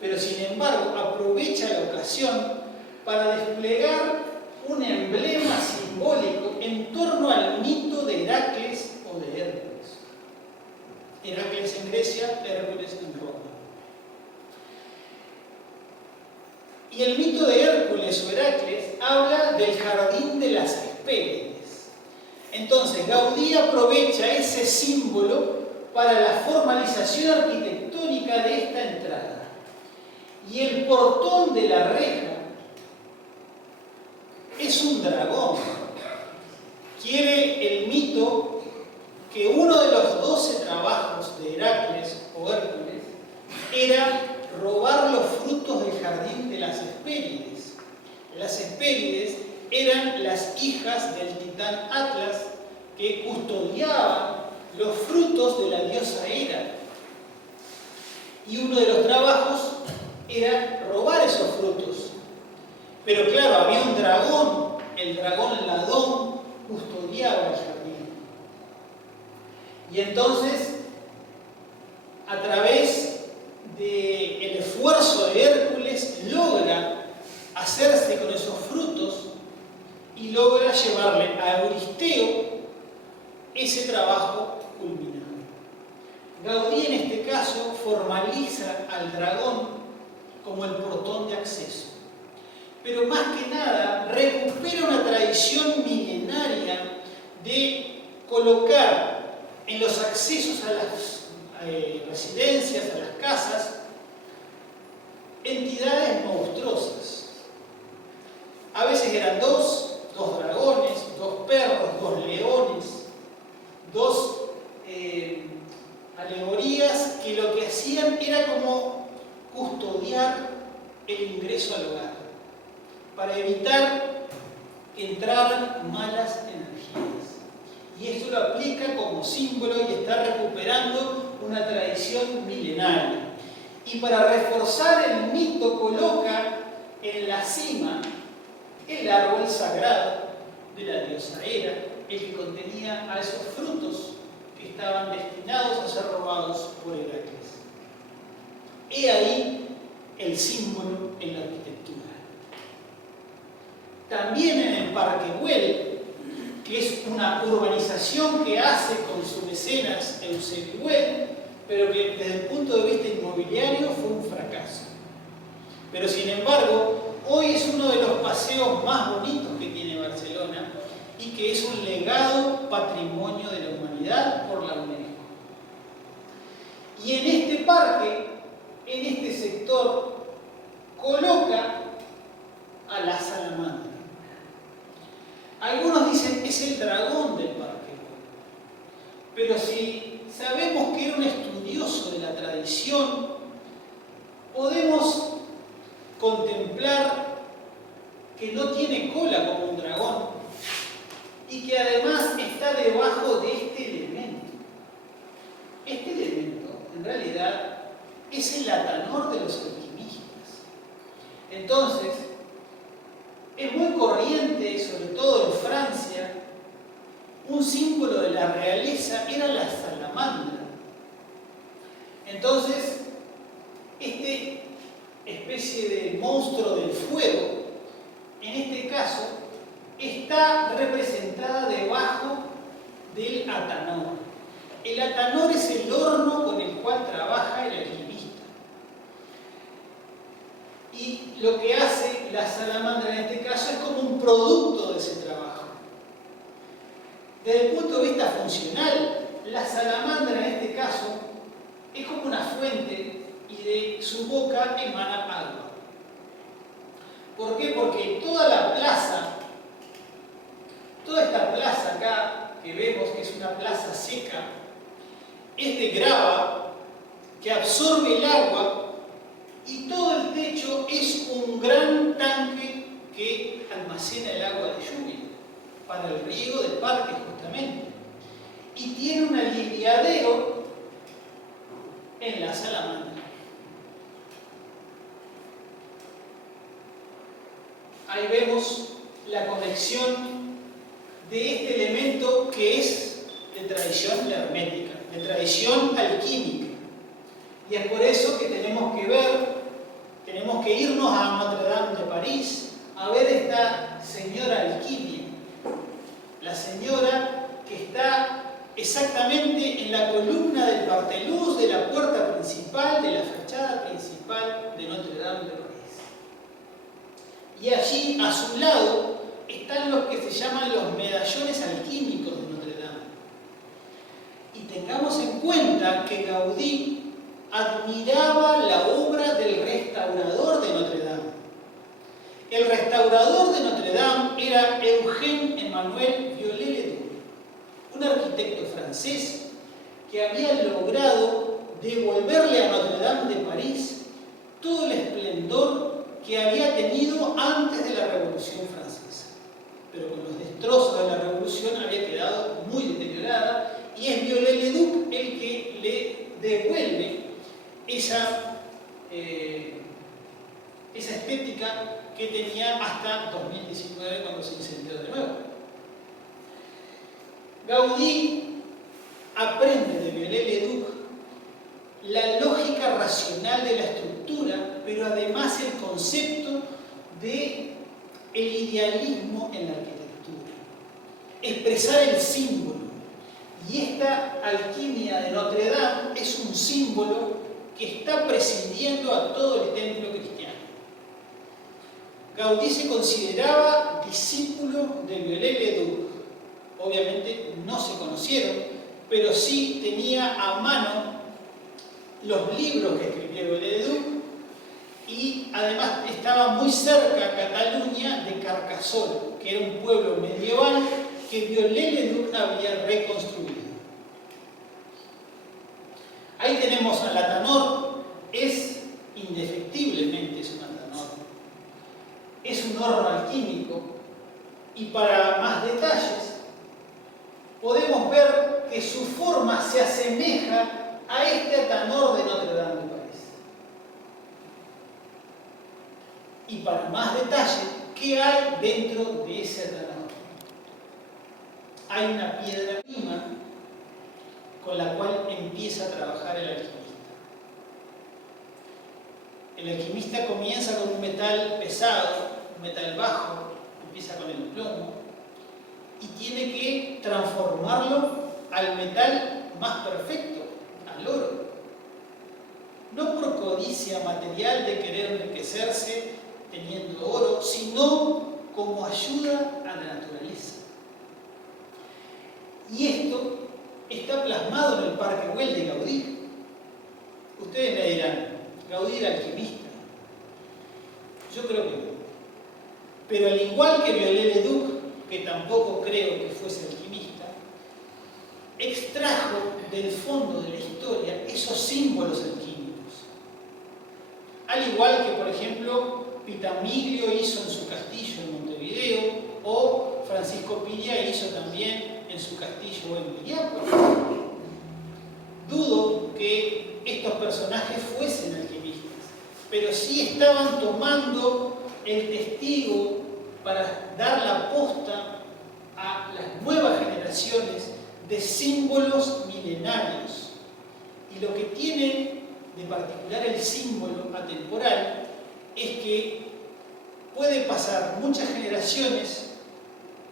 Pero sin embargo aprovecha la ocasión para desplegar un emblema simbólico en torno al mito de Heracles o de Hércules. Heracles en Grecia, Hércules en Roma. Y el mito de Hércules o Heracles habla del jardín de las Hespérides. Entonces Gaudí aprovecha ese símbolo para la formalización arquitectónica de esta entrada. Y el portón de la reja es un dragón. Quiere el mito que uno de los 12 trabajos de Heracles o Hércules era robar los frutos del jardín de las Hespérides. Las Hespérides eran las hijas del titán Atlas que custodiaban los frutos de la diosa Hera. Y uno de los trabajos era robar esos frutos. Pero claro, había un dragón, el dragón Ladón custodiaba el jardín. Y entonces, a través del esfuerzo de Hércules, logra hacerse con esos frutos y logra llevarle a Euristeo ese trabajo culminado. Gaudí en este caso formaliza al dragón como el portón de acceso. Pero más que nada recupera una tradición milenaria de colocar en los accesos a las residencias, a las casas, entidades monstruosas. A veces eran dos dragones, 2 perros, 2 leones, 2 alegorías que lo que hacían era como custodiar el ingreso al hogar, para evitar que entraran malas energías. Y esto lo aplica como símbolo y está recuperando una tradición milenaria. Y para reforzar el mito coloca en la cima el árbol sagrado de la diosa Hera, el que contenía a esos frutos que estaban destinados a ser robados por Heracles. He ahí el símbolo en la arquitectura. También en el Parque Güell, que es una urbanización que hace con su mecenas Eusebio Güell, pero que desde el punto de vista inmobiliario fue un fracaso. Pero sin embargo, hoy es uno de los paseos más bonitos que tiene Barcelona y que es un legado patrimonio de la humanidad por la UNESCO. Y en este parque, en este sector, coloca a la salamandra. Algunos dicen es el dragón del parque, pero si sabemos que era un estudioso de la tradición, podemos contemplar que no tiene cola como un dragón y que además está debajo de este elemento. Este elemento, en realidad, es el atanor de los alquimistas. Entonces, es muy corriente, sobre todo en Francia, un símbolo de la realeza era la salamandra. Entonces, este especie de monstruo del fuego, en este caso, está representada debajo del atanor. El atanor es el horno con el cual trabaja el alquimista. Y lo que hace la salamandra en este caso es como un producto de ese trabajo. Desde el punto de vista funcional, la salamandra en este caso es como una fuente y de su boca emana agua. ¿Por qué? Porque toda la plaza, toda esta plaza acá que vemos que es una plaza seca, es de grava que absorbe el agua y todo el techo es un gran tanque que almacena el agua de lluvia para el riego del parque justamente. Y tiene un aliviadero en la salamandra. Ahí vemos la conexión de este elemento que es de tradición hermética, de tradición alquímica. Y es por eso que tenemos que ver, tenemos que irnos a Notre Dame de París a ver esta señora alquimia. La señora que está exactamente en la columna del parteluz de la puerta principal, de la fachada principal de Notre Dame de París. Y allí, a su lado, están los que se llaman los medallones alquímicos de Notre Dame. Y tengamos en cuenta que Gaudí admiraba la obra del restaurador de Notre Dame. El restaurador de Notre Dame era Eugène Emmanuel Viollet-le-Duc, un arquitecto francés que había logrado devolverle a Notre Dame de París todo el esplendor que había tenido antes de la Revolución Francesa. Pero con los destrozos de la Revolución había quedado muy deteriorada y es Viollet-le-Duc el que le devuelve esa estética que tenía hasta 2019 cuando se incendió de nuevo. Gaudí aprende de Viollet-le-Duc la lógica racional de la estructura, pero además el concepto de el idealismo en la arquitectura. Expresar el símbolo. Y esta alquimia de Notre Dame es un símbolo que está prescindiendo a todo el templo cristiano. Gaudí se consideraba discípulo de Viollet-le-Duc. Obviamente no se conocieron, pero sí tenía a mano los libros que escribió Viollet-le-Duc y además estaba muy cerca Cataluña de Carcassonne, que era un pueblo medieval que Viollet-le-Duc había reconstruido. Ahí tenemos al atanor, es indefectiblemente es un atanor, es un horno alquímico y para más detalles podemos ver que su forma se asemeja a este atanor de Notre Dame de París. Y para más detalle, ¿qué hay dentro de ese atanor? Hay una piedra prima con la cual empieza a trabajar el alquimista. El alquimista comienza con un metal pesado, un metal bajo, empieza con el plomo, y tiene que transformarlo al metal más perfecto, al oro. No por codicia material de querer enriquecerse teniendo oro, sino como ayuda a la naturaleza. Y esto está plasmado en el Parque Güell de Gaudí. Ustedes me dirán, ¿Gaudí era alquimista? Yo creo que no. Pero al igual que Viollet-le-Duc, que tampoco creo que fuese alquimista, extrajo del fondo de la historia esos símbolos alquímicos. Al igual que, por ejemplo, Pitamiglio hizo en su castillo en Montevideo, o Francisco Piria hizo también en su castillo en Viriápolis. Dudo que estos personajes fuesen alquimistas, pero sí estaban tomando el testigo para dar la posta a las nuevas generaciones de símbolos milenarios. Y lo que tiene de particular el símbolo atemporal es que puede pasar muchas generaciones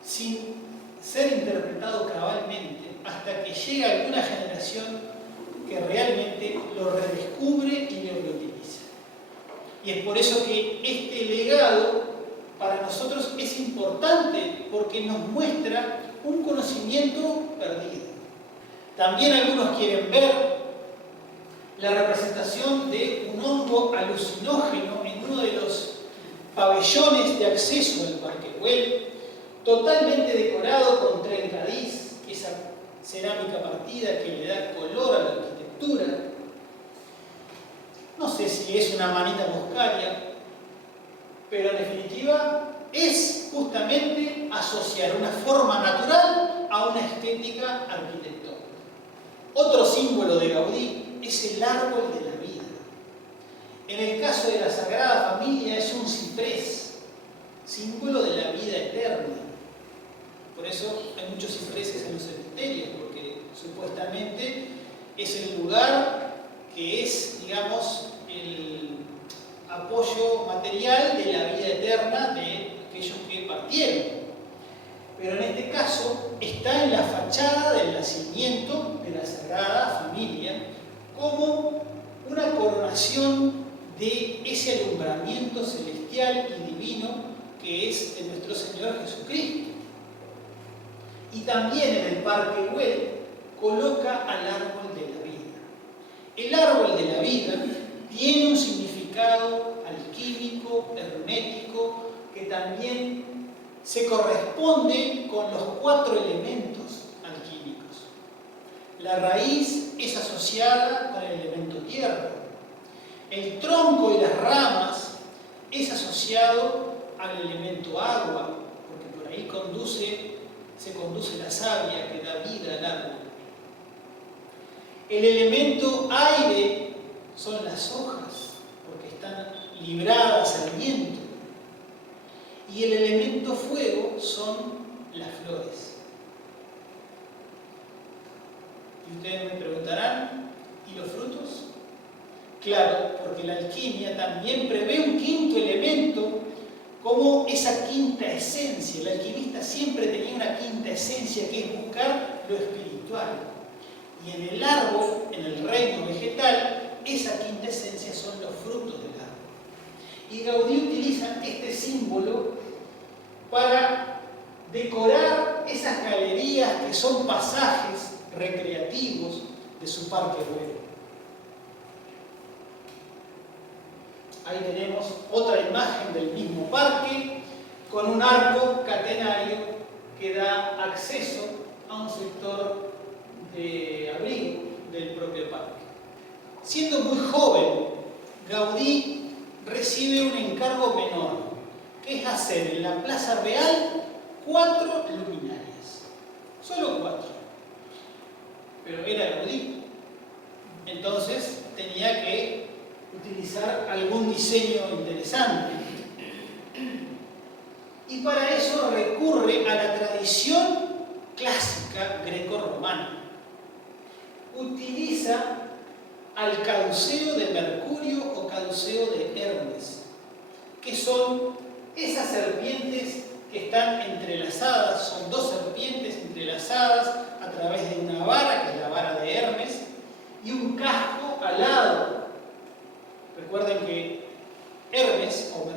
sin ser interpretado cabalmente hasta que llega alguna generación que realmente lo redescubre y lo reutiliza. Y es por eso que este legado para nosotros es importante, porque nos muestra un conocimiento perdido. También algunos quieren ver la representación de un hongo alucinógeno en uno de los pabellones de acceso al Parque Güell, totalmente decorado con trencadís, esa cerámica partida que le da color a la arquitectura. No sé si es una manita moscaria, pero en definitiva es justamente asociar una forma natural a una estética arquitectónica. Otro símbolo de Gaudí es el árbol de la vida. En el caso de la Sagrada Familia es un ciprés, símbolo de la vida eterna. Por eso hay muchos cipreses en los cementerios, porque supuestamente es el lugar que es, digamos, el apoyo material de la vida eterna de aquellos que partieron. Pero en este caso está en la fachada del nacimiento de la Sagrada Familia como una coronación de ese alumbramiento celestial y divino que es de nuestro Señor Jesucristo. Y también en el Parque Güell coloca al árbol de la vida. El árbol de la vida tiene un significado alquímico, hermético, que también se corresponde con los 4 elementos alquímicos. La raíz es asociada con el elemento tierra. El tronco y las ramas es asociado al elemento agua, porque por ahí se conduce la savia que da vida al árbol. El elemento aire son las hojas, porque están libradas al viento. Y el elemento fuego son las flores. Y ustedes me preguntarán, ¿y los frutos? Claro, porque la alquimia también prevé un quinto elemento como esa quinta esencia. El alquimista siempre tenía una quinta esencia, que es buscar lo espiritual. Y en el árbol, en el reino vegetal, esa quinta esencia son los frutos del árbol. Y Gaudí utiliza este símbolo para decorar esas galerías que son pasajes recreativos de su Parque Güell. Ahí tenemos otra imagen del mismo parque con un arco catenario que da acceso a un sector de abrigo del propio parque. Siendo muy joven, Gaudí recibe un encargo menor, que es hacer en la Plaza Real 4 luminarias. Solo 4. Pero era Gaudí. Entonces tenía que utilizar algún diseño interesante. Y para eso recurre a la tradición clásica greco-romana. Utiliza al caduceo de Mercurio o caduceo de Hermes, que son esas serpientes que están entrelazadas, son 2 serpientes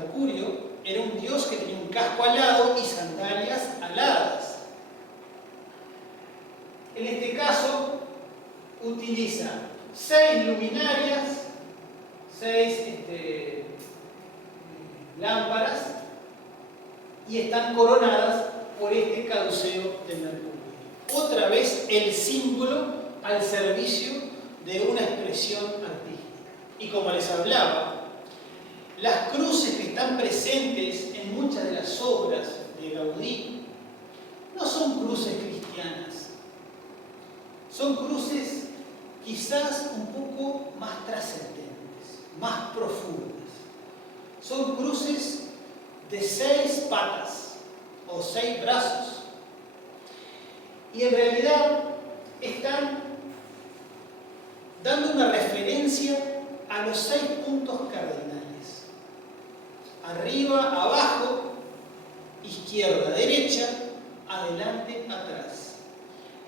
Mercurio era un dios que tenía un casco alado y sandalias aladas. En este caso, utiliza 6 luminarias, 6 lámparas, y están coronadas por este caduceo de Mercurio. Otra vez el símbolo al servicio de una expresión artística. Y como les hablaba, las cruces que están presentes en muchas de las obras de Gaudí no son cruces cristianas, son cruces quizás un poco más trascendentes, más profundas. Son cruces de 6 patas o 6 brazos, y en realidad están dando una referencia a los 6 puntos cardinales: arriba, abajo, izquierda, derecha, adelante, atrás.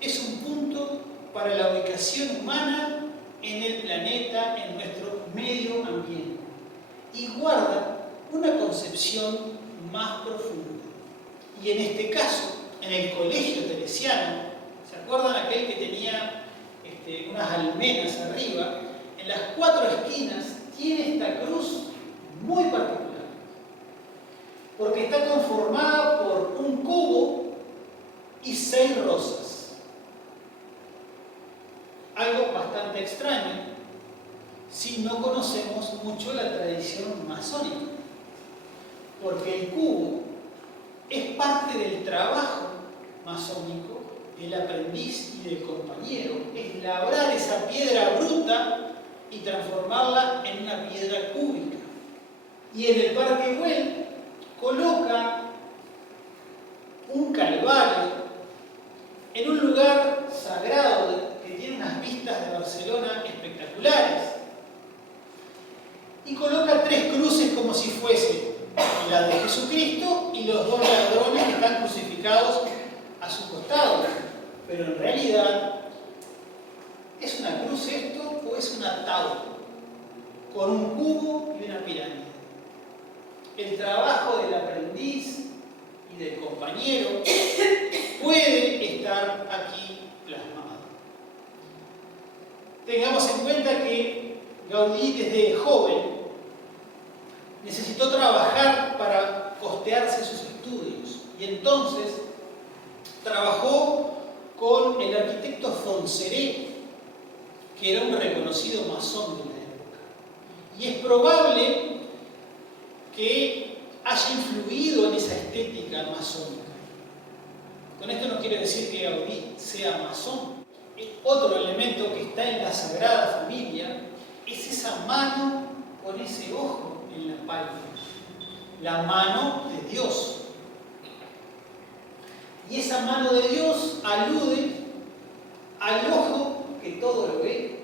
Es un punto para la ubicación humana en el planeta, en nuestro medio ambiente, y guarda una concepción más profunda. Y en este caso, en el colegio teresiano, ¿se acuerdan aquel que tenía unas almenas arriba? En las 4 esquinas tiene esta cruz muy particular, porque está conformada por un cubo y 6 rosas. Algo bastante extraño si no conocemos mucho la tradición masónica, porque el cubo es parte del trabajo masónico del aprendiz y del compañero, es labrar esa piedra bruta y transformarla en una piedra cúbica. Y en el Parque Güell coloca un calvario en un lugar sagrado que tiene unas vistas de Barcelona espectaculares, y coloca 3 cruces como si fuese la de Jesucristo y los 2 ladrones que están crucificados a su costado. Pero en realidad, ¿es una cruz esto o es un ataúd con un cubo y una pirámide? El trabajo del aprendiz y del compañero puede estar aquí plasmado. Tengamos en cuenta que Gaudí, desde joven, necesitó trabajar para costearse sus estudios, y entonces trabajó con el arquitecto Fonseré, que era un reconocido masón de la época. Y es probable que haya influido en esa estética masónica. Con esto no quiere decir que Gaudí sea masón. Otro elemento que está en la Sagrada Familia es esa mano con ese ojo en la palma, la mano de Dios. Y esa mano de Dios alude al ojo que todo lo ve,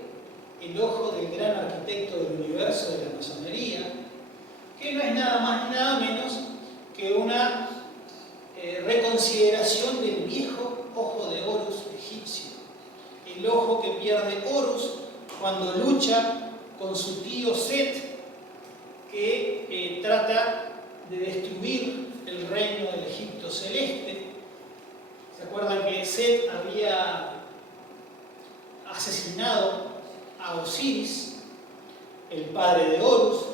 el ojo del gran arquitecto del universo de la masonería, que no es nada más ni nada menos que una reconsideración del viejo ojo de Horus egipcio, el ojo que pierde Horus cuando lucha con su tío Set, que trata de destruir el reino del Egipto celeste. ¿Se acuerdan que Set había asesinado a Osiris, el padre de Horus,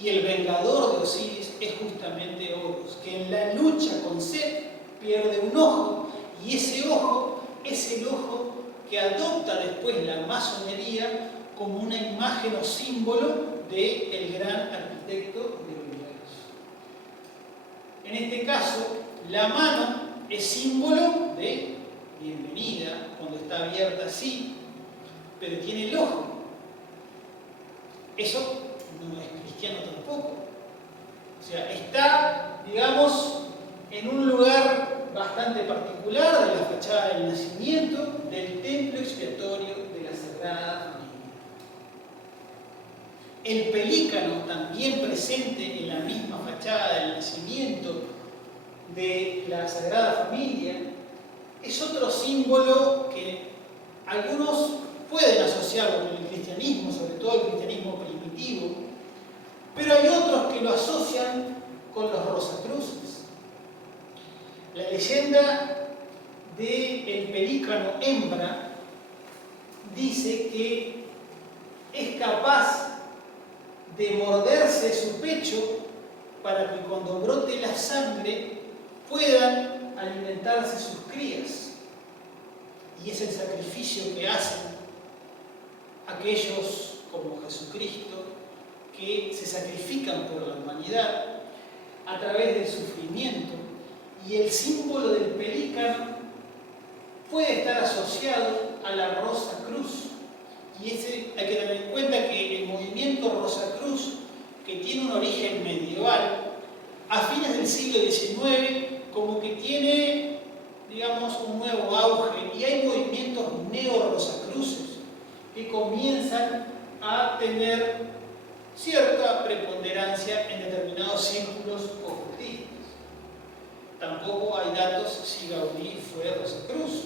y el vengador de Osiris es justamente Horus, que en la lucha con Set pierde un ojo, y ese ojo es el ojo que adopta después la masonería como una imagen o símbolo del gran arquitecto del universo. En este caso, la mano es símbolo de bienvenida, cuando está abierta así, pero tiene el ojo. Eso no es cristiano tampoco. O sea, está, digamos, en un lugar bastante particular de la fachada del nacimiento del templo expiatorio de la Sagrada Familia. El pelícano, también presente en la misma fachada del nacimiento de la Sagrada Familia, es otro símbolo que algunos pueden asociarlo con el cristianismo, sobre todo el cristianismo primitivo, pero hay otros que lo asocian con los Rosacruces. La leyenda del pelícano hembra dice que es capaz de morderse su pecho para que cuando brote la sangre puedan alimentarse sus crías. Y es el sacrificio que hacen aquellos como Jesucristo que se sacrifican por la humanidad a través del sufrimiento. Y el símbolo del pelícano puede estar asociado a la Rosa Cruz. Y hay que tener en cuenta que el movimiento Rosa Cruz, que tiene un origen medieval, a fines del siglo XIX, como que tiene, digamos, un nuevo auge, y hay movimientos neo-rosacruces que comienzan a tener cierta preponderancia en determinados círculos ocultistas. Tampoco hay datos si Gaudí fue Rosacruz.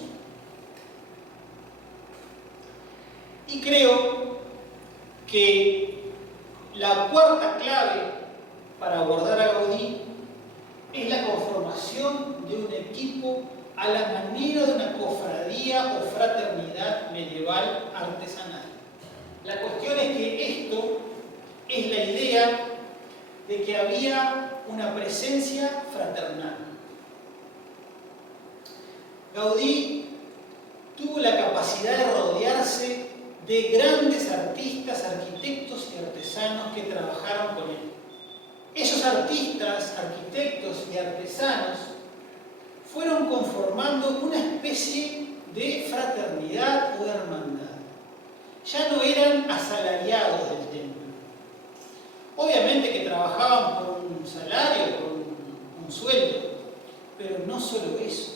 Y creo que la cuarta clave para abordar a Gaudí es la conformación de un equipo a la manera de una cofradía o fraternidad medieval artesanal. La cuestión es que esto es la idea de que había una presencia fraternal. Gaudí tuvo la capacidad de rodearse de grandes artistas, arquitectos y artesanos que trabajaron con él. Esos artistas, arquitectos y artesanos fueron conformando una especie de fraternidad o hermandad. Ya no eran asalariados del templo. Obviamente que trabajaban por un salario, por un sueldo, pero no solo eso.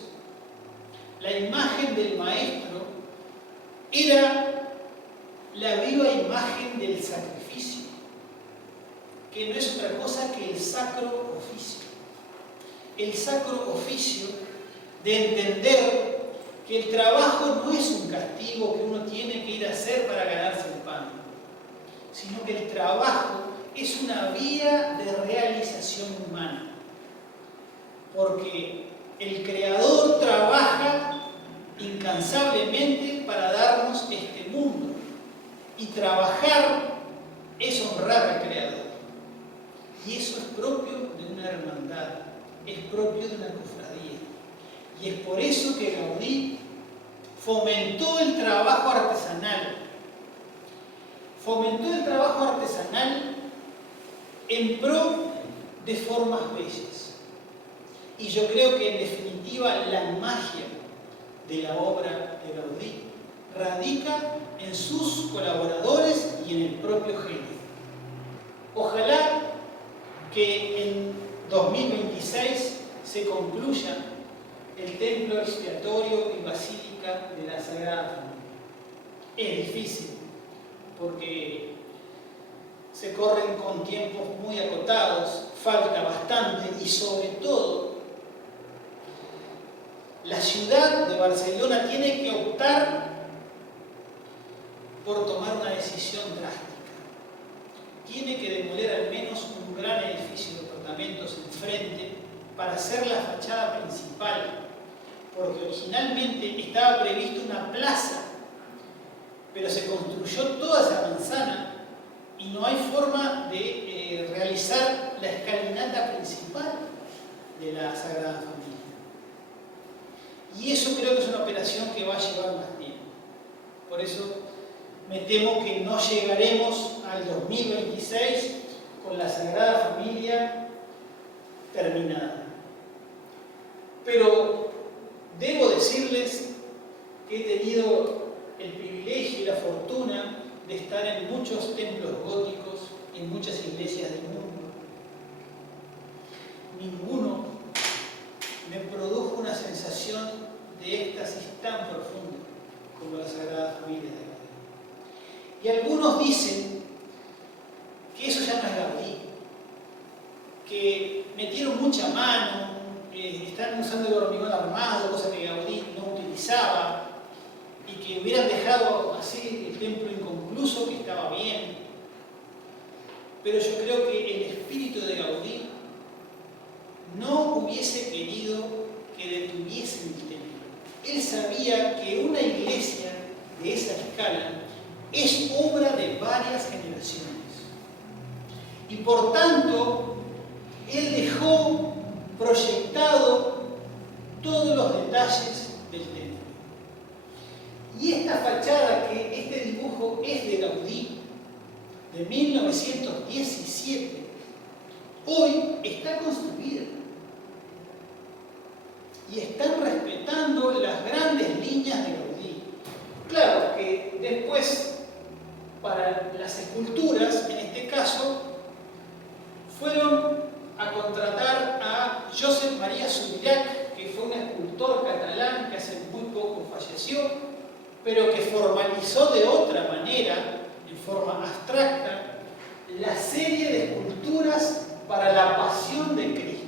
La imagen del maestro era la viva imagen del sacrificio, que no es otra cosa que el sacro oficio. El sacro oficio de entender que el trabajo no es un castigo que uno tiene que ir a hacer para ganarse el pan, sino que el trabajo es una vía de realización humana. Porque el Creador trabaja incansablemente para darnos este mundo. Y trabajar es honrar al Creador. Y eso es propio de una hermandad, es propio de una cofradía. Y es por eso que Gaudí fomentó el trabajo artesanal. Fomentó el trabajo artesanal en pro de formas bellas. Y yo creo que en definitiva la magia de la obra de Gaudí radica en sus colaboradores y en el propio genio. Ojalá que en 2026 se concluya el templo expiatorio y basílica de la Sagrada Familia. Es difícil porque se corren con tiempos muy acotados, falta bastante y sobre todo la ciudad de Barcelona tiene que optar por tomar una decisión drástica. Tiene que demoler al menos un gran edificio de apartamentos enfrente para hacer la fachada principal, porque originalmente estaba previsto una plaza, pero se construyó toda esa manzana y no hay forma de realizar la escalinata principal de la Sagrada Familia. Y eso creo que es una operación que va a llevar más tiempo. Por eso me temo que no llegaremos al 2026 con la Sagrada Familia terminada. Pero debo decirles que he tenido el privilegio y la fortuna de estar en muchos templos góticos y en muchas iglesias del mundo. Ninguno me produjo una sensación de éxtasis tan profundo como la Sagrada Familia de Gaudí. Y algunos dicen que eso ya no es Gaudí, que metieron mucha mano, están usando el hormigón armado, cosa que Gaudí no utilizaba, y que hubieran dejado así el templo inconcluso, que estaba bien. Pero yo creo que el espíritu de Gaudí no hubiese querido que detuviesen el templo. Él sabía que una iglesia de esa escala es obra de varias generaciones. Y por tanto, él dejó proyectado todos los detalles del templo. Y esta fachada, que este dibujo es de Gaudí, de 1917, hoy está construida. Y están respetando las grandes líneas de Gaudí. Claro que después, para las esculturas, en este caso, fueron a contratar a Josep Maria Subirach, que fue un escultor catalán que hace muy poco falleció, pero que formalizó de otra manera, en forma abstracta, la serie de esculturas para la Pasión de Cristo.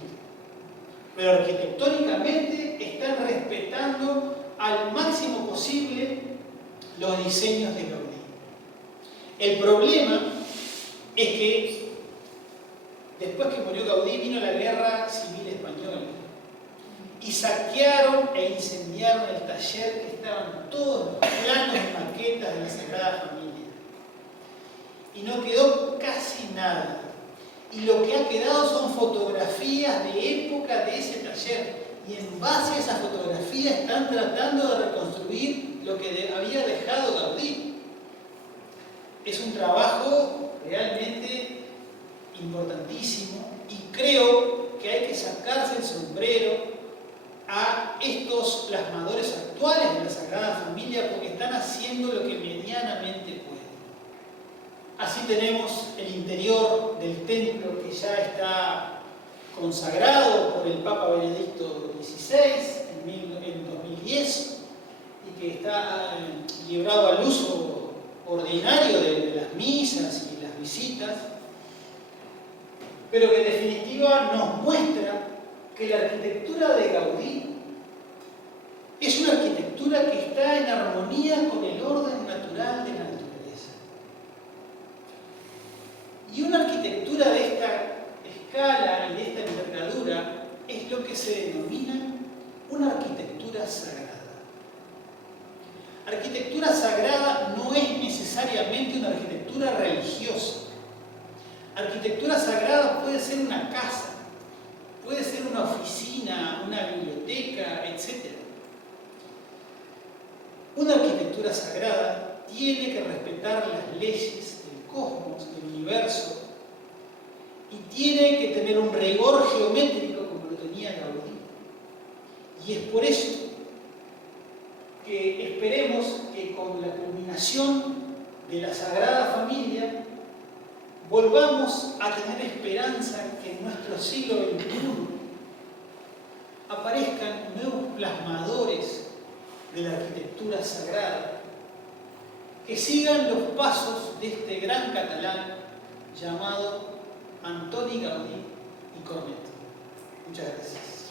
Pero arquitectónicamente están respetando al máximo posible los diseños de Gaudí. El problema es que después que murió Gaudí vino la Guerra Civil Española y saquearon e incendiaron el taller, que estaban todos los planos y maquetas de la Sagrada Familia. Y no quedó casi nada. Y lo que ha quedado son fotografías de época de ese taller. Y en base a esas fotografías están tratando de reconstruir lo que había dejado Gaudí. Es un trabajo realmente importantísimo y creo que hay que sacarse el sombrero a estos plasmadores actuales de la Sagrada Familia, porque están haciendo lo que medianamente pueden. Así tenemos el interior del templo, que ya está consagrado por el Papa Benedicto XVI en 2010 y que está librado al uso ordinario de las misas y las visitas, pero que en definitiva nos muestra que la arquitectura de Gaudí es una arquitectura que está en armonía con el orden natural de la naturaleza. Y una arquitectura de esta escala y de esta envergadura es lo que se denomina una arquitectura sagrada. Arquitectura sagrada no es necesariamente una arquitectura religiosa. Arquitectura sagrada puede ser una casa, puede ser una oficina, una biblioteca, etc. Una arquitectura sagrada tiene que respetar las leyes del cosmos, del universo, y tiene que tener un rigor geométrico como lo tenía Gaudí. Y es por eso que esperemos que con la culminación de la Sagrada Familia volvamos a tener esperanza que en nuestro siglo XXI aparezcan nuevos plasmadores de la arquitectura sagrada, que sigan los pasos de este gran catalán llamado Antoni Gaudí i Cornet. Muchas gracias.